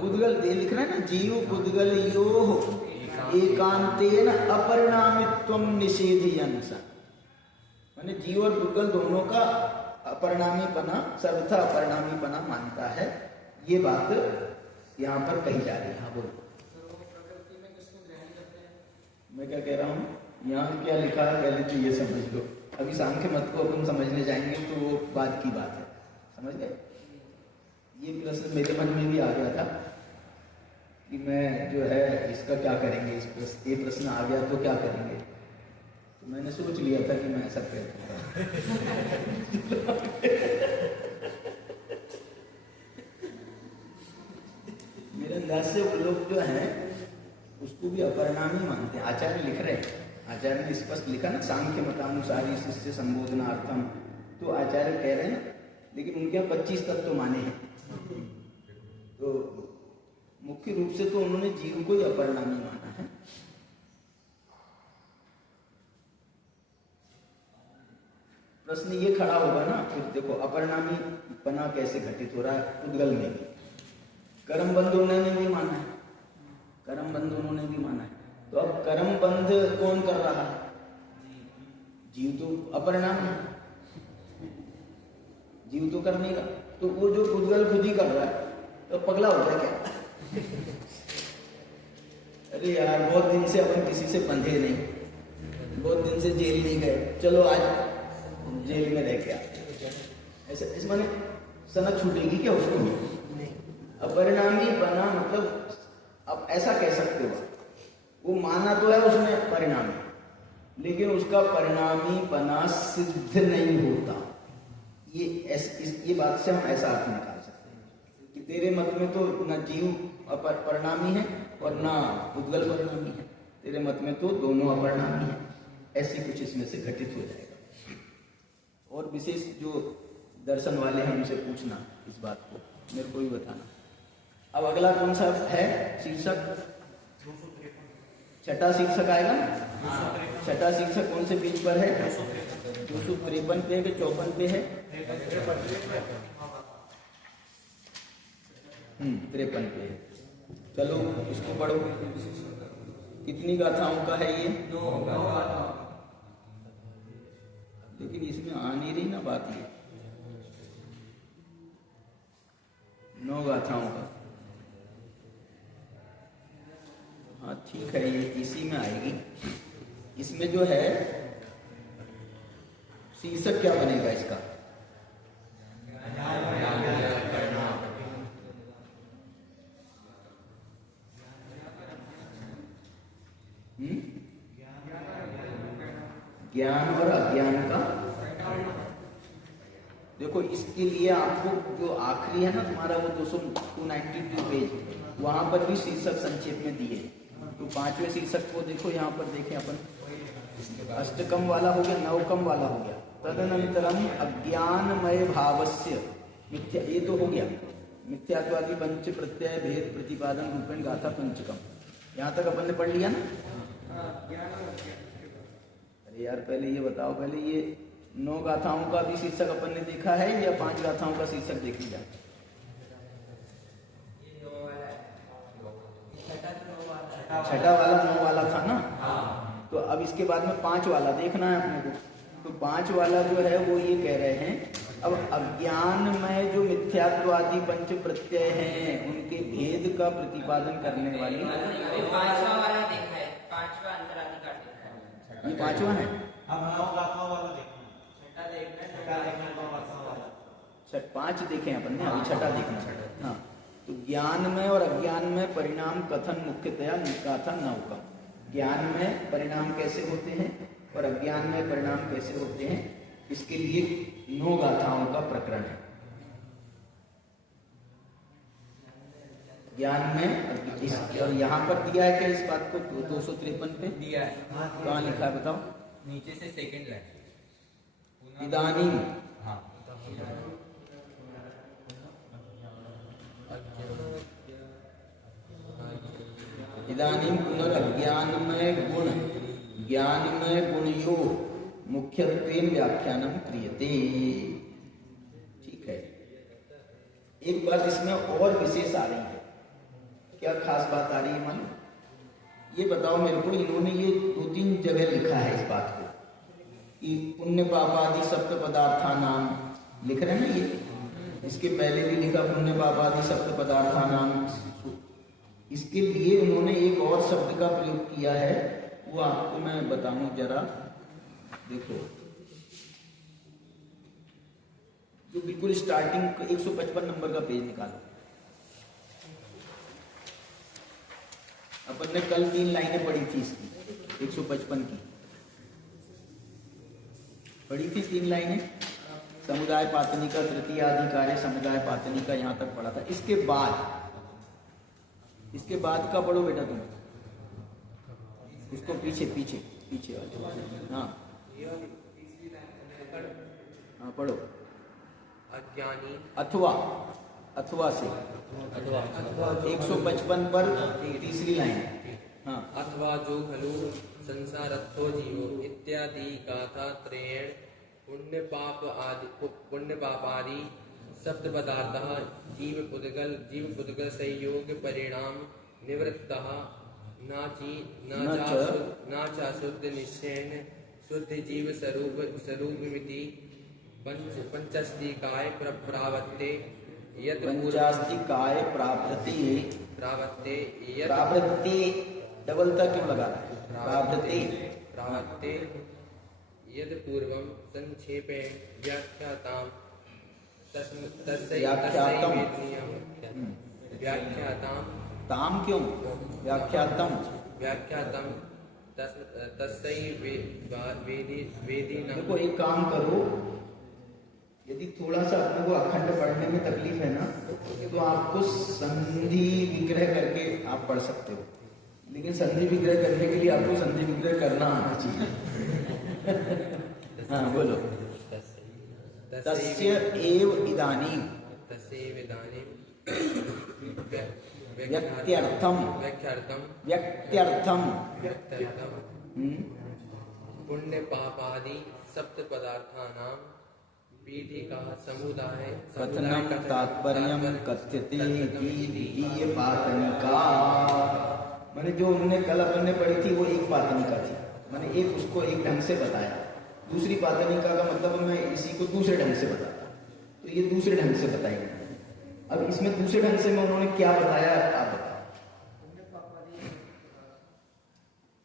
पुद्गल दे लिख रहा है ना, जीव पुद्गल यो एकांतेन अपरिणामित्वं निषेधयन् सन्। माने जीव और पुद्गल दोनों का अपरिणामीपना, सर्वथा अपरिणामीपना मानता है। ये बात यहाँ पर कही जा रही है। हाँ बोलो। मैं क्या कह रहा हूँ, यहाँ क्या लिखा है पहले तो ये समझ लो। अभी सांख्य मत को अपन समझने जाएंगे तो वो बात की बात है। समझ गए? ये प्रश्न मेरे मन में भी आ गया था कि मैं जो है इसका क्या करेंगे, ये प्रश्न आ गया तो क्या करेंगे। तो मैंने सोच लिया था कि मैं ऐसा करूँगा। मेरे अंदाज से वो लोग जो हैं उसको भी अपरिणामी मानते हैं। आचार्य लिख रहे हैं, आचार्य ने स्पष्ट लिखा ना, सांख्य मतानुसारी शिष्य संबोधनार्थम। तो आचार्य कह रहे हैं ना, लेकिन उनके यहाँ 25 तत्व माने हैं। मुख्य रूप से तो उन्होंने जीव को ही अपरिणामी माना है। प्रश्न ये खड़ा होगा ना, फिर देखो अपरिणामी पना कैसे घटित हो रहा है उद्गल में भी। कर्म बंध उन्होंने भी माना है, कर्म बंध उन्होंने भी माना है। तो अब कर्म बंध कौन कर रहा है? जीव तो अपरिणामी है, जीव तो कर नहीं रहा। तो वो जो उद्गल खुद ही कर रहा है तो पगला हो जाए क्या? अरे यार बहुत दिन से अपन किसी से बंधे नहीं, बहुत दिन से जेल नहीं गए, चलो आज जेल में रह के आते। ऐसे इस माने सनक छूटेगी क्या उसको? नहीं। अपरिणामी बना मतलब अब ऐसा कह सकते हो, वो माना तो है उसने परिणामी, लेकिन उसका परिणामी बना सिद्ध नहीं होता। ये बात से हम ऐसा अर्थ निकाल सकते हैं कि तेरे मत में तो न जीव परिणामी है और न उद्गल परिणामी है, तेरे मत में तो दोनों अपरिणामी है। ऐसे कुछ इसमें से घटित हो जाएगा। और विशेष जो दर्शन वाले हैं उनसे पूछना इस बात को, मेरे को भी बताना। अब अगला कौन सा है शीर्षक? छठा शीर्षक आएगा ना? छठा शीर्षक कौन से पेज पर है? 253 पे है कि 54 पे है? 53 पे है। चलो इसको पढ़ो। कितनी गाथाओं का है ये? 9। लेकिन इसमें आ नहीं रही ना बात ये 9 गाथाओं का। हाँ ठीक है, ये इसी में आएगी। इसमें जो है शीर्षक क्या बनेगा इसका? ज्ञान और अज्ञान का। देखो इसके लिए आपको जो आखिरी है ना तुम्हारा वो 292 पेज, वहां पर भी शीर्षक संक्षेप में दिए। तो 5वें शीर्षक को देखो, यहाँ पर देखें अपन, अष्टकम वाला हो गया, नवकम वाला हो गया। तदनंतरम अज्ञानमय भावस्य मिथ्या, ये तो हो गया मिथ्यात्वादि पंच प्रत्यय भेद प्रतिपादन रूपेण गाथा पंचकम। यहाँ तक अपन ने पढ़ लिया ना? अरे यार पहले ये बताओ, पहले ये 9 गाथाओं का भी शीर्षक अपन ने देखा है या 5 गाथाओं का शीर्षक देख लिया? छठा वाला 9 वाला था ना? तो अब इसके बाद में 5 वाला देखना है अपने को। तो 5 वाला जो है वो ये कह रहे हैं, अब अज्ञान में जो मिथ्यात्वादि पंच प्रत्यय हैं उनके भेद का प्रतिपादन करने वाली। 5वां वाला देखा है, 5वां अंतराधिकार देखा है। ये 5वां है। अब 9 गाथाओं वाला देखना, छठा देखना 9 गाथाओं वाला। 5 देखे अपन ने, अभी छठा देखना। हाँ, तो ज्ञान में और अज्ञान में परिणाम कथन मुख्यतया गाथा 9 का। ज्ञान में परिणाम कैसे होते हैं और अज्ञान में परिणाम कैसे होते हैं, इसके लिए 9 गाथाओं का प्रकरण है। ज्ञान में और यहाँ पर दिया है क्या इस बात को? 253 पे दिया है। कहाँ लिखा है बताओ? नीचे से सेकंड लाइन। इदानीम। हाँ, इदानीम पुनरज्ञानमय गुण ज्ञानमय गुणयो मुख्यत्वेन व्याख्यानम क्रियते। ठीक है, एक बात इसमें और विशेष आ रही है। क्या खास बात आ रही है मानो? ये बताओ मेरे को, इन्होंने ये 2-3 जगह लिखा है इस बात को कि पुण्य पापादि सप्त पदार्था नाम लिख रहे हैं ना ये। इसके पहले भी लिखा पुण्य पापादि सप्त पदार्था नाम। इसके लिए उन्होंने एक और शब्द का प्रयोग किया है, वो आपको मैं बताऊं जरा। देखो जो बिल्कुल स्टार्टिंग 155 नंबर का पेज निकालो। अपन ने कल 3 लाइनें पढ़ी थी इसकी, 155 की पढ़ी थी 3 लाइनें। समुदाय पातनी का तृतीय अधिकारी समुदाय पातनी का यहाँ तक पढ़ा था। इसके बाद का पढ़ो बेटा तुम, उसको पीछे वाले। हाँ हाँ पढ़ो। अज्ञानी अथवा अथवा से 155 पर तीसरी लाइन। हाँ, अथवा जो खलु संसारत्थो जीवो इत्यादि गाथा त्रयेण पुण्य पापादि शब्द पदार्थः जीव पुद्गल संयोग परिणाम निवृत्तः न च शुद्ध निश्चयेन शुद्ध जीव स्वरूपमिति पंचस्तिकाय प्रावत्ते यत् पंचास्तिकाय प्रावृत्ति डबलता क्यों लगा रहा है? प्रावत्ते यद पूर्वं संक्षेपेण व्याख्यातां व्याख्यातां ताम क्यों व्याख्यातम? देखो, एक काम करो, यदि थोड़ा सा अपने को अखंड पढ़ने में तकलीफ है ना, तो आपको संधि विग्रह करके आप पढ़ सकते हो, लेकिन संधि विग्रह करने के लिए आपको संधि विग्रह करना आना चाहिए। हाँ, बोलो। तस्य एव इदानीं व्यक्त्यर्थम पुण्य पापादि सप्त पदार्थानां पीठिका समुदाय कथनं तात्पर्यं कथ्यते द्वितीय पातनिका। मैंने जो उन्होंने कल अपन ने पढ़ी थी वो एक पातनिका थी, मैंने एक उसको एक ढंग से बताया, दूसरी पातनिका का मतलब मैं इसी को दूसरे ढंग से बताता, तो ये दूसरे ढंग से बताएंगे। अब इसमें दूसरे ढंग से में उन्होंने क्या बताया आप बताओ।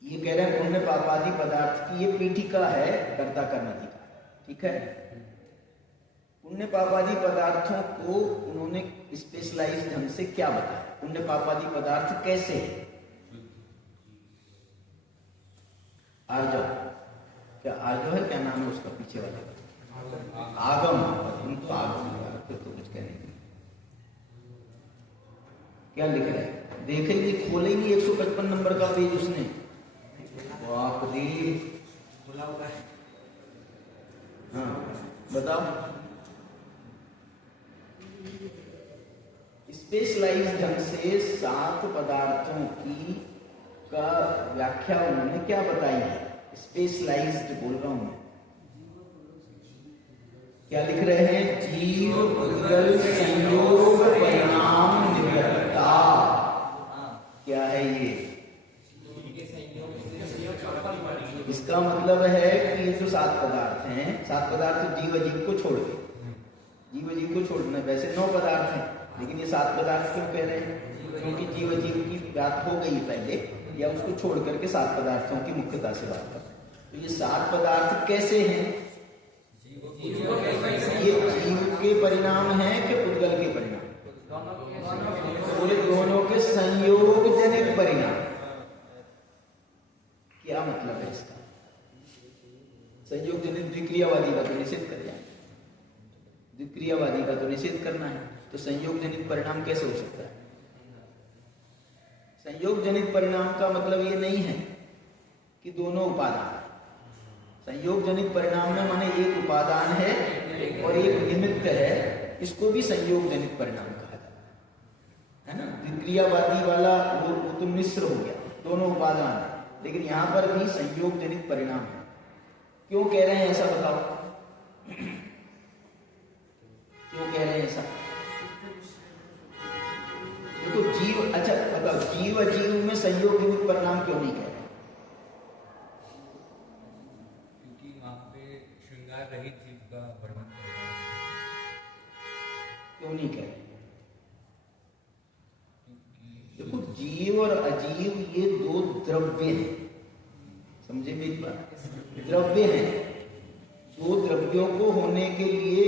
ये कह रहे हैं पुण्य पापादि पदार्थ की ये पीठिका है, कर्ता कर्मधिका, ठीक है। पुण्य पापादि पदार्थों को उन्होंने स्पेशलाइज ढंग से क्या बताया, पुण्य पापादि पदार्थ कैसे है। आर्जव, क्या आर्जव है, क्या नाम है उसका पीछे वाले? आगम। उनको आगम तो कुछ कहने की क्या लिख रहा है, देखेंगे, खोलेंगे 155 नंबर का पेज उसने। वाह दी, हाँ बताओ। स्पेशलाइज ढंग से 7 पदार्थों की का व्याख्या उन्होंने क्या बताई है, स्पेशलाइज्ड बोल रहा हूं मैं। क्या लिख रहे हैं? जीव पुद्गल संयोग परिणाम निवृत्ता। क्या है ये? इसका मतलब है कि ये जो 7 पदार्थ हैं, 7 पदार्थ जीव अजीव को छोड़ के, जीव अजीव को छोड़ना, वैसे 9 पदार्थ हैं, लेकिन ये 7 पदार्थ क्यों कह रहे हैं? क्योंकि जीव अजीव की बात हो गई पहले, या उसको छोड़ करके 7 पदार्थों की मुख्यता से बात कर। तो ये 7 पदार्थ कैसे हैं? ये जीव के परिणाम हैं कि पुद्गल के परिणाम? बोले दोनों के संयोग जनित परिणाम। क्या मतलब है इसका? संयोग जनित द्विक्रियावादी का तो निषेध कर जाए, द्विक्रियावादी का तो निषेध करना है, तो संयोग जनित परिणाम कैसे हो सकता है? संयोग जनित परिणाम का मतलब ये नहीं है कि दोनों उपादान। संयोग जनित परिणाम में माने एक उपादान है और एक निमित्त है, इसको भी संयोग जनित परिणाम कहा जाता है ना। द्विक्रियावादी वाला वो तो मिश्र हो गया, दोनों उपादान है, लेकिन यहां पर भी संयोग जनित परिणाम है। क्यों कह रहे हैं ऐसा बताओ? क्यों कह रहे हैं ऐसा? तो जीव, अच्छा बताओ, जीव अजीव में संयोग जनित परिणाम क्यों नहीं कह रहे? क्योंकि वहां पे श्रृंगार रहित जीव का वर्णन कर रहा है। क्यों नहीं कह रहे? देखो, जीव और अजीव ये 2 द्रव्य हैं, समझे मेरी बात? द्रव्य हैं, 2 द्रव्यों को होने के लिए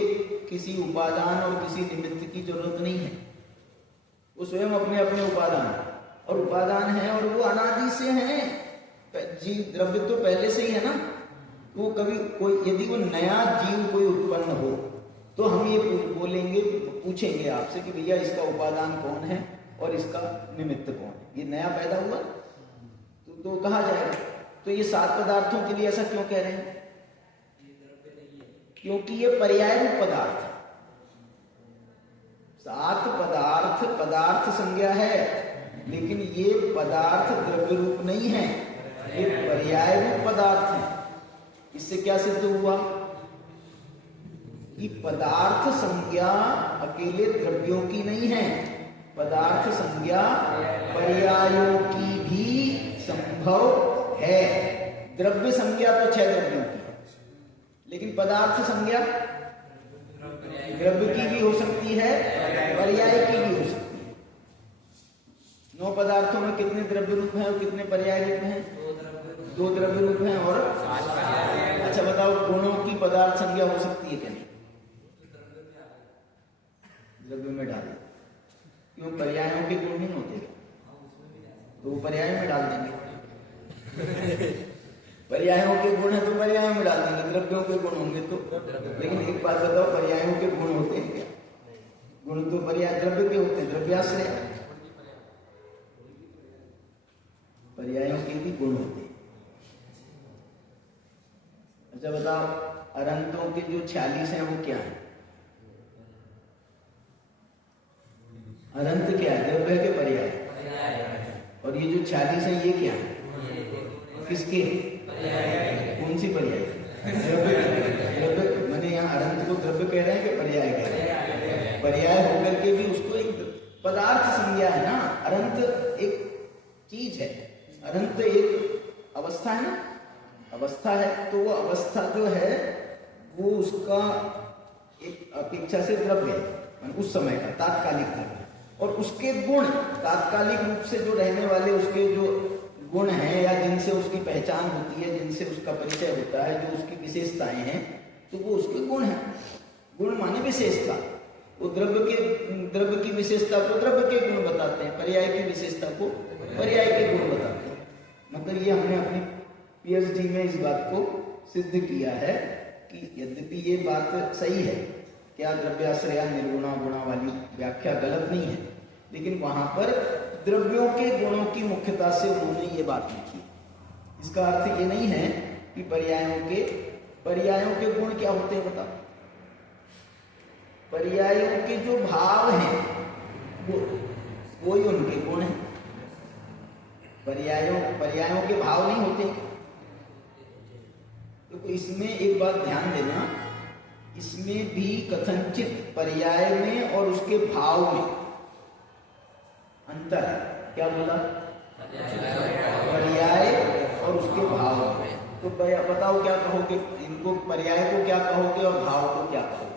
किसी उपादान और किसी निमित्त की जरूरत नहीं है। वो स्वयं अपने अपने उपादान और उपादान है, और वो अनादि से हैं। जीव द्रव्य तो पहले से ही है ना। वो कभी कोई, यदि वो नया जीव कोई उत्पन्न हो तो हम ये बोलेंगे, पूछेंगे आपसे कि भैया इसका उपादान कौन है और इसका निमित्त कौन है। ये नया पैदा हुआ तो कहा जाएगा। तो ये 7 पदार्थों के लिए ऐसा क्यों कह रहे हैं? क्योंकि ये पर्याय रूप पदार्थ है। सात पदार्थ पदार्थ संज्ञा है, लेकिन ये पदार्थ द्रव्य रूप नहीं है, ये पर्याय रूप पदार्थ है। इससे क्या सिद्ध हुआ कि पदार्थ संज्ञा अकेले द्रव्यों की नहीं है, पदार्थ संज्ञा पर्यायों की भी संभव है। द्रव्य संज्ञा तो 6 द्रव्यों की है, लेकिन पदार्थ संज्ञा द्रव्य की भी हो सकती है, पर्याय की भी हो सकती है। 9 पदार्थों में कितने द्रव्य रूप हैं और कितने पर्याय रूप हैं? 2 द्रव्य रूप हैं और अच्छा बताओ, गुणों की पदार्थ संज्ञा हो सकती है क्या? नहीं, द्रव्य में डाल, क्यों? पर्यायों के गुण नहीं होते, तो वो पर्याय में डाल देंगे। पर्यायों के गुण है तो पर्याय में डाल देंगे, द्रव्यों के गुण होंगे तो। लेकिन एक बात बताओ, पर्यायों के गुण होते हैं क्या? गुण तो पर्याय द्रव्य के होते हैं, द्रव्याश्रय। पर्यायों के भी गुण होते हैं। अच्छा बताओ, अरंतों के जो 46 हैं वो क्या है? अनंत क्या है? द्रव्य के पर्याय। और ये जो 46 है ये क्या है? किसके? कौन सी पर्याय? द्रव्य। मैंने यहाँ अनंत को द्रव्य कह रहे हैं कि पर्याय कह रहे हैं? पर्याय होकर के भी उसको एक पदार्थ संज्ञा है ना। अनंत एक चीज है, अनंत एक अवस्था है ना, अवस्था है। तो वो अवस्था जो है वो उसका एक अपेक्षा से द्रव्य है, उस समय का तात्कालिक द्रव्य। और उसके गुण तात्कालिक रूप से जो रहने वाले उसके जो गुण हैं या जिनसे उसकी पहचान होती है, जिनसे उसका परिचय होता है, जो उसकी विशेषताएं हैं, तो वो उसके गुण हैं। गुण माने विशेषता। वो द्रव्य की विशेषता को द्रव्य के गुण बताते हैं, पर्याय की विशेषता को पर्याय के गुण बताते हैं। मतलब ये हमने अपनी पीएचडी में इस बात को सिद्ध किया है कि यद्यपि ये बात सही है, क्या द्रव्याश्रया निर्गुणा गुणा वाली व्याख्या गलत नहीं है, लेकिन वहां पर द्रव्यों के गुणों की मुख्यता से उन्होंने ये बात लिखी। इसका अर्थ ये नहीं है कि पर्यायों के गुण क्या होते हैं बताओ। पर्यायों के जो भाव हैं वो ही उनके गुण हैं। पर्यायों के भाव नहीं होते। तो इसमें एक बात ध्यान देना, इसमें भी कथनचित पर्याय में और उसके भाव में अंतर है। क्या बोला? पर्याय और उसके भाव में। तो बताओ क्या कहोगे इनको? पर्याय को क्या कहोगे और भाव को क्या कहोगे?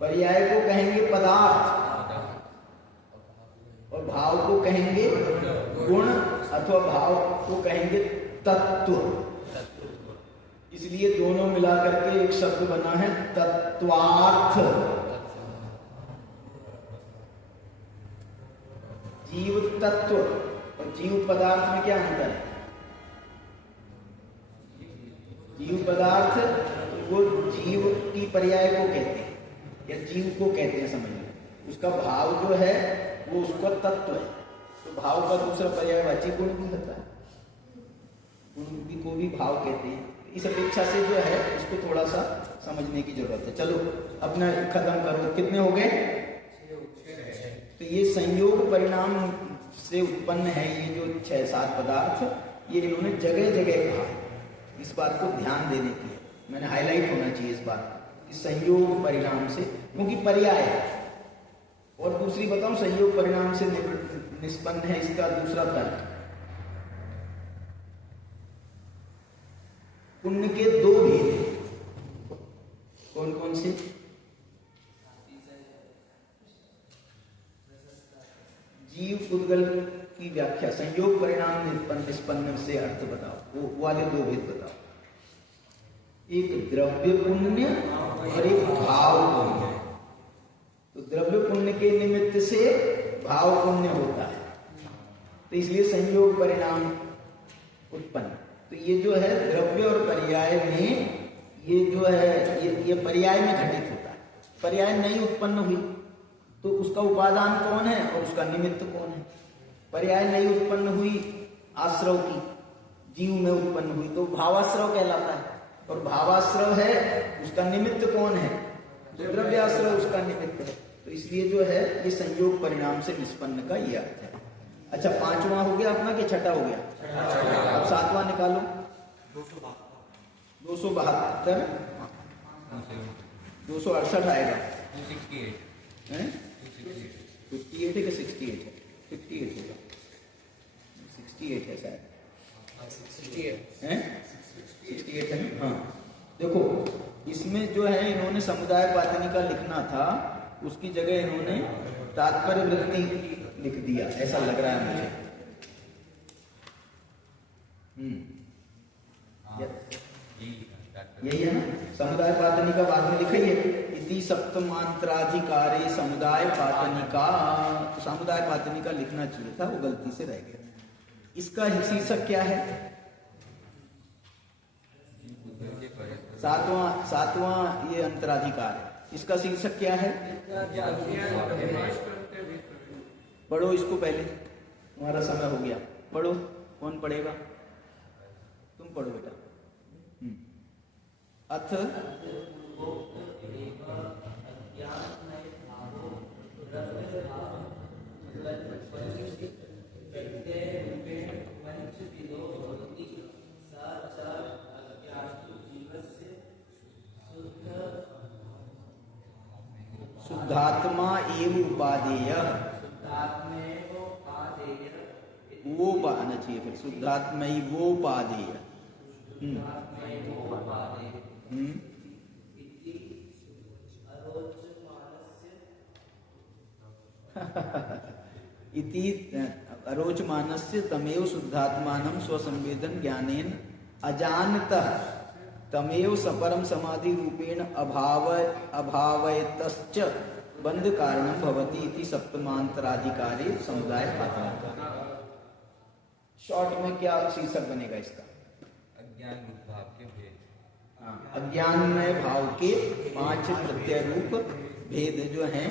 पर्याय को कहेंगे पदार्थ और भाव को कहेंगे गुण, अथवा भाव को कहेंगे तत्व। इसलिए दोनों मिलाकर के एक शब्द बना है तत्वार्थ। जीव तत्व और जीव पदार्थ में क्या अंतर है? जीव पदार्थ वो जीव की पर्याय को कहते हैं या जीव को कहते हैं, समझ लो। उसका भाव जो है वो उसका तत्व है। तो भाव का दूसरा पर्यायवाची गुण भी होता है, गुण को भी भाव कहते हैं। इस अपेक्षा से जो है इसको थोड़ा सा समझने की जरूरत है। चलो अपना खत्म करो। कितने हो गए? तो ये संयोग परिणाम से उत्पन्न है ये जो 6-7 पदार्थ, ये इन्होंने जगह जगह कहा। इस बात को ध्यान देने की है, मैंने हाईलाइट होना चाहिए इस बात कि संयोग परिणाम से, क्योंकि पर्याय है। और दूसरी बताऊं, संयोग परिणाम से निष्पन्न है इसका दूसरा तर्क। पुण्य के 2 भेद हैं। कौन कौन से? जीव उद्गल की व्याख्या, संयोग परिणाम निष्पन्न से अर्थ बताओ। वो वाले 2 भेद बताओ। एक द्रव्य पुण्य और एक भाव पुण्य। तो द्रव्य पुण्य के निमित्त से भाव पुण्य होता है, तो इसलिए संयोग परिणाम उत्पन्न। तो ये जो है द्रव्य और पर्याय में, ये जो है ये पर्याय में घटित होता है। पर्याय नहीं उत्पन्न हुई तो उसका उपादान कौन है और उसका निमित्त कौन है? पर्याय नहीं उत्पन्न हुई आश्रव की, जीव में उत्पन्न हुई तो भावाश्रव कहलाता है। और भावाश्रव है उसका निमित्त कौन है? तो द्रव्याश्रव उसका निमित्त है। तो इसलिए जो है ये संयोग परिणाम से निष्पन्न का ये अर्थ है। अच्छा, पांचवा हो गया अपना कि छठा हो गया? अब सातवां निकालो। 272 268 आएगा। 268 हैं? 58 है कि 68 है? 58 होगा, 68 है शायद। 68 हैं? 68 है ना? हाँ, देखो इसमें जो है इन्होंने समुदाय पातनी का लिखना था, उसकी जगह इन्होंने तात्पर्य वृत्ति लिख दिया, ऐसा लग रहा है मुझे। यही है ना? समुदाय पातनी का बाद में लिखा ही है, इति सप्तमांत्राधिकारे समुदाय पातनी का। समुदाय पातनी का लिखना चाहिए था, वो गलती से रह गया। इसका शीर्षक क्या है? सातवां ये अंतराधिकार है। इसका शीर्षक क्या है? पढ़ो इसको पहले, तुम्हारा समय हो गया। पढ़ो, कौन पढ़ेगा? तुम पढ़ो बेटा। अथ शुद्धात्मा एव उपादेय, वो आना चाहिए फिर, शुद्धात्मा वो उपादेय। इति अरोचमानस्य तमेव शुद्धात्मानं स्वसंवेदन ज्ञानेन अजानतः तमेव सपरम समाधि रूपेण अभावयतश्च बंध कारणं भवति इति सप्तमांतराधिकारे समुदाय पातनी। शॉर्ट में क्या शीर्षक बनेगा इसका? अज्ञान रूप भाव के भेद। अज्ञानमय भाव के 5 प्रत्यय रूप भेद जो हैं,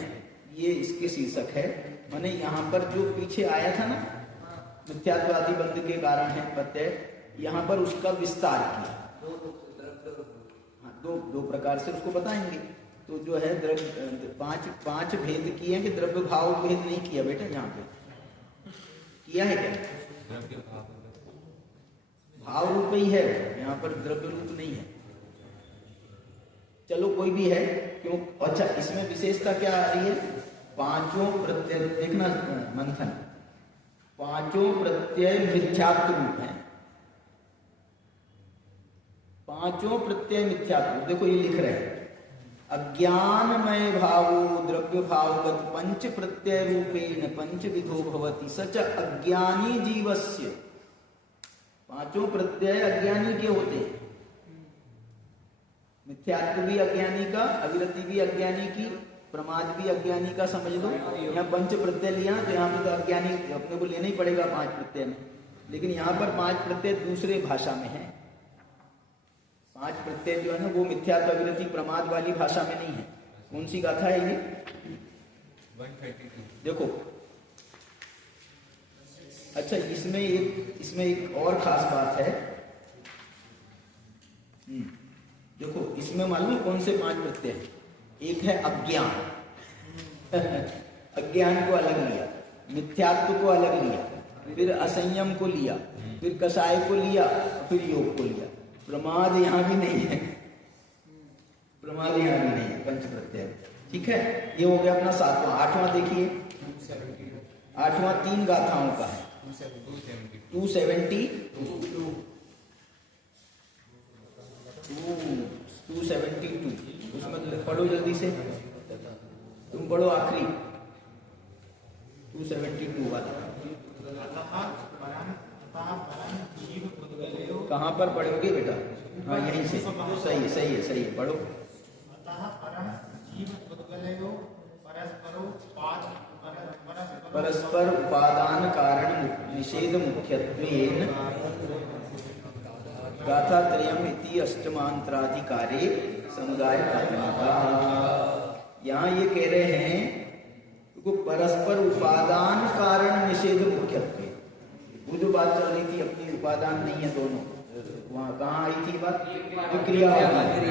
ये इसके शीर्षक है। माने यहाँ पर जो पीछे आया था ना, मिथ्यात्वादी बंध के कारण है प्रत्यय, यहाँ पर उसका विस्तार किया। दो प्रकार से उसको बताएंगे। तो जो है द्रव्य पांच भेद किए हैं कि द्रव्य भाव भेद नहीं किया बेटा, यहाँ पे किया है क्या? द्रव्य भाव रूप ही है, यहाँ पर द्रव्य रूप नहीं है। चलो कोई भी है, क्यों? अच्छा, इसमें विशेषता क्या आ रही है? पांचों प्रत्यय, देखना मंथन, पांचों प्रत्यय मिथ्यात्व रूप है। पांचों प्रत्यय मिथ्यात्व, देखो ये लिख रहे हैं, अज्ञानमय भावो द्रव्य भावगत पंच प्रत्यय रूपेण पंच विधो भवति सच अज्ञानी जीवस्य। पांचों प्रत्यय अज्ञानी के होते हैं। मिथ्यात्व भी अज्ञानी का, अविरति भी अज्ञानी की, प्रमाद भी अज्ञानी का, समझ लो। यहाँ पंच प्रत्यय लिया तो यहाँ पे तो अज्ञानी अपने को लेना ही पड़ेगा 5 प्रत्यय में, लेकिन यहाँ पर 5 प्रत्यय दूसरे भाषा में है। 5 प्रत्यय जो है ना वो मिथ्यात्व अविरति प्रमाद वाली भाषा में नहीं है। कौन सी गाथा है ये? 132। देखो, अच्छा इसमें एक और खास बात है। देखो इसमें मालूम कौन से 5 प्रत्यय हैं? एक है अज्ञान अज्ञान को अलग लिया, मिथ्यात्व को अलग लिया, फिर असंयम को लिया, फिर कषाय को लिया, फिर योग को लिया। प्रमाद यहाँ भी नहीं है, प्रमाद यहाँ भी नहीं है, पंच प्रत्यय। ठीक है, ये हो गया अपना 7वां। 8वां देखिए, 8वां 3 गाथाओं का है। 272 उसमें पढ़ो जल्दी से, तुम पढ़ो आखिरी 272 वाला। कहाँ पर पढ़ोगे बेटा? हाँ यहीं से, सही है, पढ़ो। परस्पर उपादान कारण निषेध मुख्यत्वेन गाथात्रयम् इति अष्टमांतराधिकारे समुदाय पातनी। यहाँ ये कह रहे हैं तो परस्पर उपादान कारण निषेध मुख्यत्व, वो जो बात चल रही थी अपनी उपादान नहीं है दोनों, वहाँ कहाँ आई थी बात, विक्रियावादी।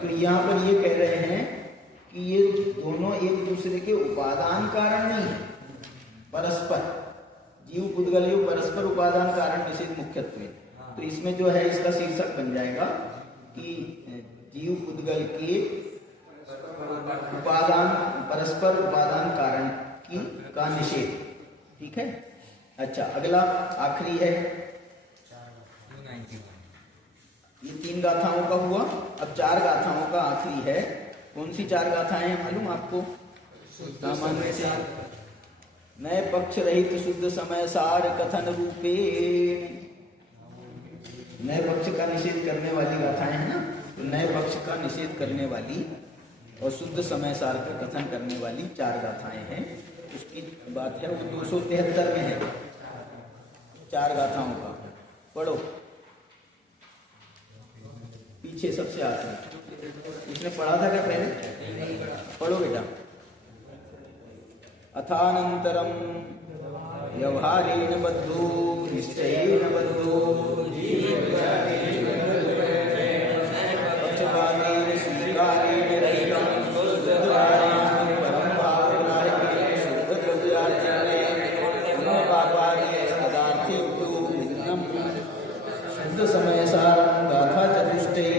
तो यहाँ पर ये कह रहे हैं कि ये दोनों एक दूसरे के उपादान कारण नहीं है, परस्पर जीव पुद्गल परस्पर उपादान कारण निषेध मुख्यत्व। तो इसमें जो है इसका शीर्षक बन जाएगा कि जीव पुद्गल के उपादान परस्पर उपादान कारण की का निषेध। ठीक है। अच्छा, अगला आखिरी है, 291। ये 3 गाथाओं का हुआ। अब 4 गाथाओं का आखिरी है। कौन सी 4 गाथाएं हैं मालूम आपको? सामान्य से नए पक्ष रहित शुद्ध समय सार कथन रूपे, नए पक्ष का निषेध करने वाली गाथाएं हैं ना, तो नए पक्ष का निषेध करने वाली और शुद्ध समय सार का कथन करने वाली 4 गाथाएं हैं। उसकी बात है, वो 273 में है 4 गाथाओं का। पढ़ो पीछे सबसे आखिरी। इसने पढ़ा था क्या पहले? पढ़ो बेटा। अथानंतरम व्यवहारेण बद्धो निश्चयेन बद्धो पक्षपातेन स्वीकारेण रहितं शुद्धद्वारेण परं भावग्राह्येन शुद्धद्रव्यार्चनेन पुण्यपापादि पदार्थेभ्यो भिन्नं शुद्धसमयसारं गाथा चतुष्टये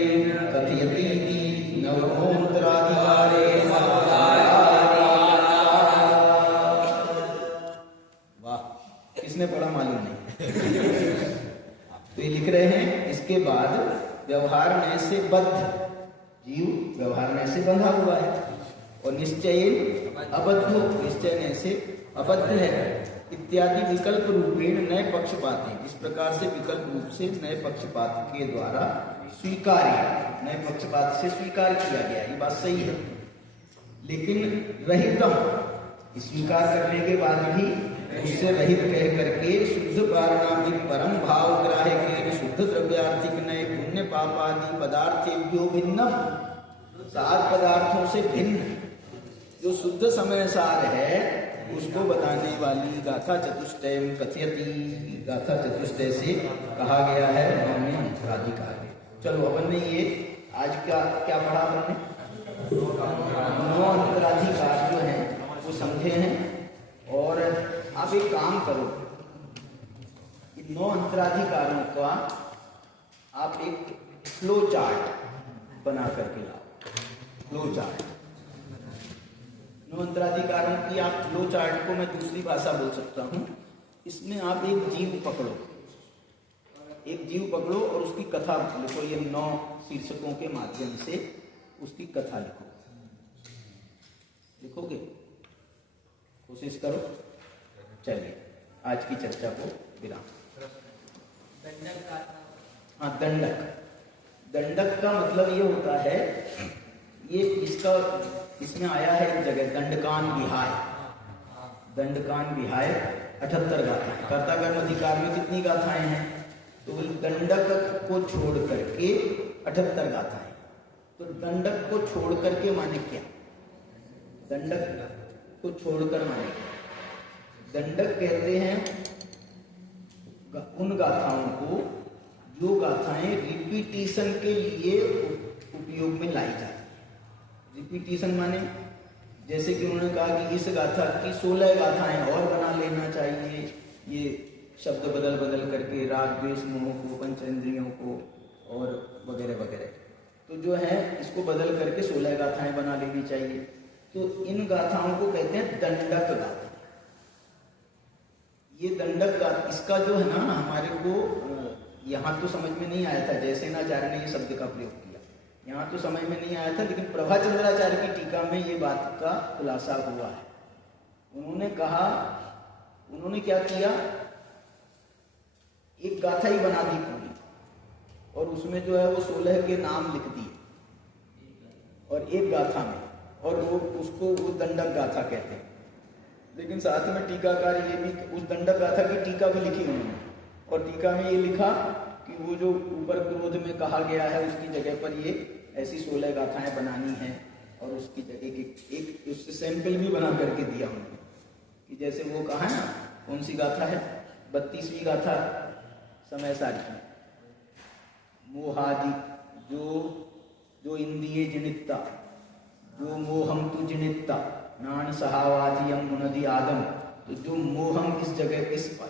कथयतीति नवमोऽन्तराधिकारे। किसने पढ़ा मालूम नहीं। तो ये लिख रहे हैं, इसके बाद व्यवहार नय से बद्ध, जीव व्यवहार नय से बंधा हुआ है, और निश्चय अबद्ध, निश्चय नय से अबद्ध है, इत्यादि विकल्प रूपेण नए पक्षपाती, इस प्रकार से विकल्प रूप से नए पक्षपात के द्वारा स्वीकार्य, नए पक्षपात से स्वीकार किया गया। ये बात सही है, लेकिन रहितम, स्वीकार करने के बाद भी उससे रहित कह करके शुद्ध पारणामिक परम भाव ग्राह्य के शुद्ध द्रव्यार्थिक नए पुण्य पापादि पदार्थेभ्यो भिन्नम, 7 पदार्थों से भिन्न जो शुद्ध समय सार है उसको बताने वाली गाथा चतुष्टय कथयति, गाथा चतुष्टय से कहा गया है नवमे अंतराधिकार। चलो अपन ने ये आज का क्या पढ़ा हमने? 9 अंतराधिकार जो हैं वो समझे हैं। और आप एक काम करो, इन 9 अंतराधिकारों का आप एक फ्लो चार्ट बना करके लाओ। फ्लो चार्ट, 9 अंतराधिकारों की आप फ्लो चार्ट को मैं दूसरी भाषा बोल सकता हूँ। इसमें आप एक जीव पकड़ो, एक जीव पकड़ो और उसकी कथा लिखो। ये 9 शीर्षकों के माध्यम से उसकी कथा लिखो। लिखोगे? कोशिश करो। चलिए आज की चर्चा को विराम। हाँ, दंडक। दंडक का मतलब ये होता है, ये इसका इसमें आया है एक जगह, दंडकान विहाय। दंडकान विहाय 78 गाथाएं। कर्ता कर्म अधिकार में कितनी गाथाएं हैं? तो दंडक को छोड़ करके 78 गाथाएं। तो दंडक को छोड़ करके माने क्या? दंडक को छोड़कर माने क्या? दंडक कहते हैं उन गाथाओं को जो गाथाएं रिपीटिशन के लिए उपयोग में लाई जाती। रिपीटिशन माने जैसे कि उन्होंने कहा कि इस गाथा की 16 गाथाएं और बना लेना चाहिए, ये शब्द बदल बदल करके राग द्वेष मोह को, पंचेंद्रियों को और वगैरह वगैरह, तो जो है इसको बदल करके 16 गाथाएं बना लेनी चाहिए। तो इन गाथाओं को कहते हैं दंडक गाथा। ये दंडक गाथा, इसका जो है ना, हमारे को यहाँ तो समझ में नहीं आया था, जयसेनाचार्य ने ये शब्द का प्रयोग किया, यहाँ तो समझ में नहीं आया था, लेकिन प्रभाचंद्राचार्य की टीका में ये बात का खुलासा हुआ है। उन्होंने कहा, उन्होंने क्या किया, एक गाथा ही बना दी पूरी, और उसमें जो है वो 16 के नाम लिख दिए और एक गाथा में, और वो उसको वो दंडक गाथा कहते हैं। लेकिन साथ में टीकाकार ये भी उस दंडक गाथा की टीका भी लिखी उन्होंने, और टीका में ये लिखा कि वो जो ऊपर क्रोध में कहा गया है उसकी जगह पर ये ऐसी 16 गाथाएं बनानी है, और उसकी जगह एक उससे सैंपल भी बना करके दिया उन्होंने कि जैसे वो कहा है ना, कौन सी गाथा है, 32वीं गाथा समय सार की, मोहादि जो इंद्रिय जनिता, जो मोहम तु जनिता, नान सहावादियम मुनदि आदम। तो जो मोहम इस जगह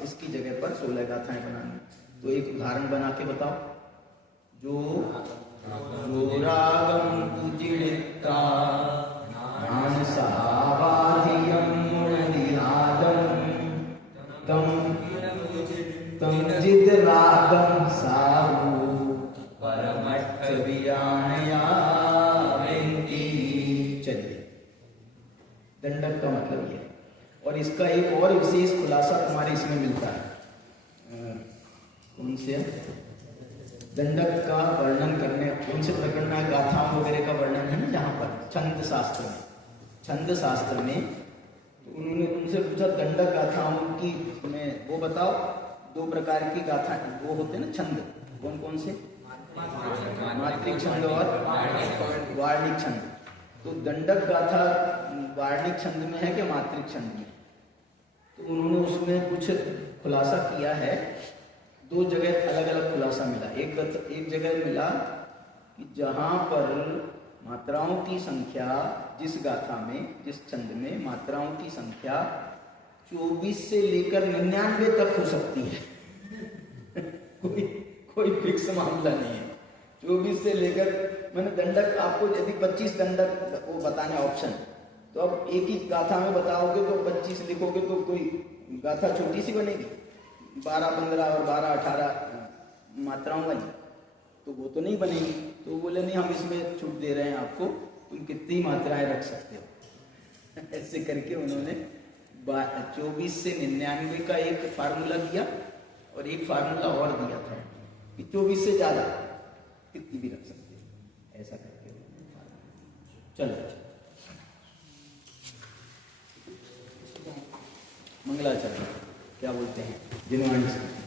इसकी जगह पर 16 गाथाएं बनानी। तो एक उदाहरण बना के बताओ। जो रागम तु जनिता, नान सहावादियम मुनदि आदम, तम जिद रागम साहू परमठ वियानया वेंकी। चलिए, दंडक का मतलब ये है। और इसका एक और विशेष खुलासा हमारे इसमें मिलता है। कौन से? दंडक का वर्णन करने, कौन से प्रकरण में? गाथाओं वगैरह का वर्णन है ना जहाँ पर छंद शास्त्र में। छंद शास्त्र में तो उन्होंने उनसे पूछा दंडक गाथाओं की में वो बताओ। 2 प्रकार की गाथा वो होते हैं ना छंद, कौन कौन से? मात्रिक छंद और वार्णिक छंद। तो दंडक गाथा वार्णिक छंद में है कि मात्रिक छंद में? तो उन्होंने उसमें कुछ खुलासा किया है। 2 जगह अलग अलग खुलासा मिला। एक जगह मिला कि जहां पर मात्राओं की संख्या, जिस गाथा में, जिस छंद में मात्राओं की संख्या 24 से लेकर 99 तक हो सकती है। कोई फिक्स मामला नहीं है। 24 से लेकर, मैंने दंडक आपको यदि 25 दंडक वो बताने ऑप्शन, तो अब एक ही गाथा में बताओगे तो 25 लिखोगे तो कोई गाथा छोटी सी बनेगी। 12, 15 और 12, 18 मात्राओं वाली तो वो तो नहीं बनेगी। तो बोले नहीं, हम इसमें छूट दे रहे हैं आपको, तुम कितनी मात्राएं रख सकते हो। ऐसे करके उन्होंने 24 से 99 का एक फार्मूला दिया और एक फार्मूला और दिया था कि 24 से ज्यादा कितनी भी रख सकते हो, ऐसा करके। चलो मंगलाचरण क्या बोलते हैं? जिनवाणी।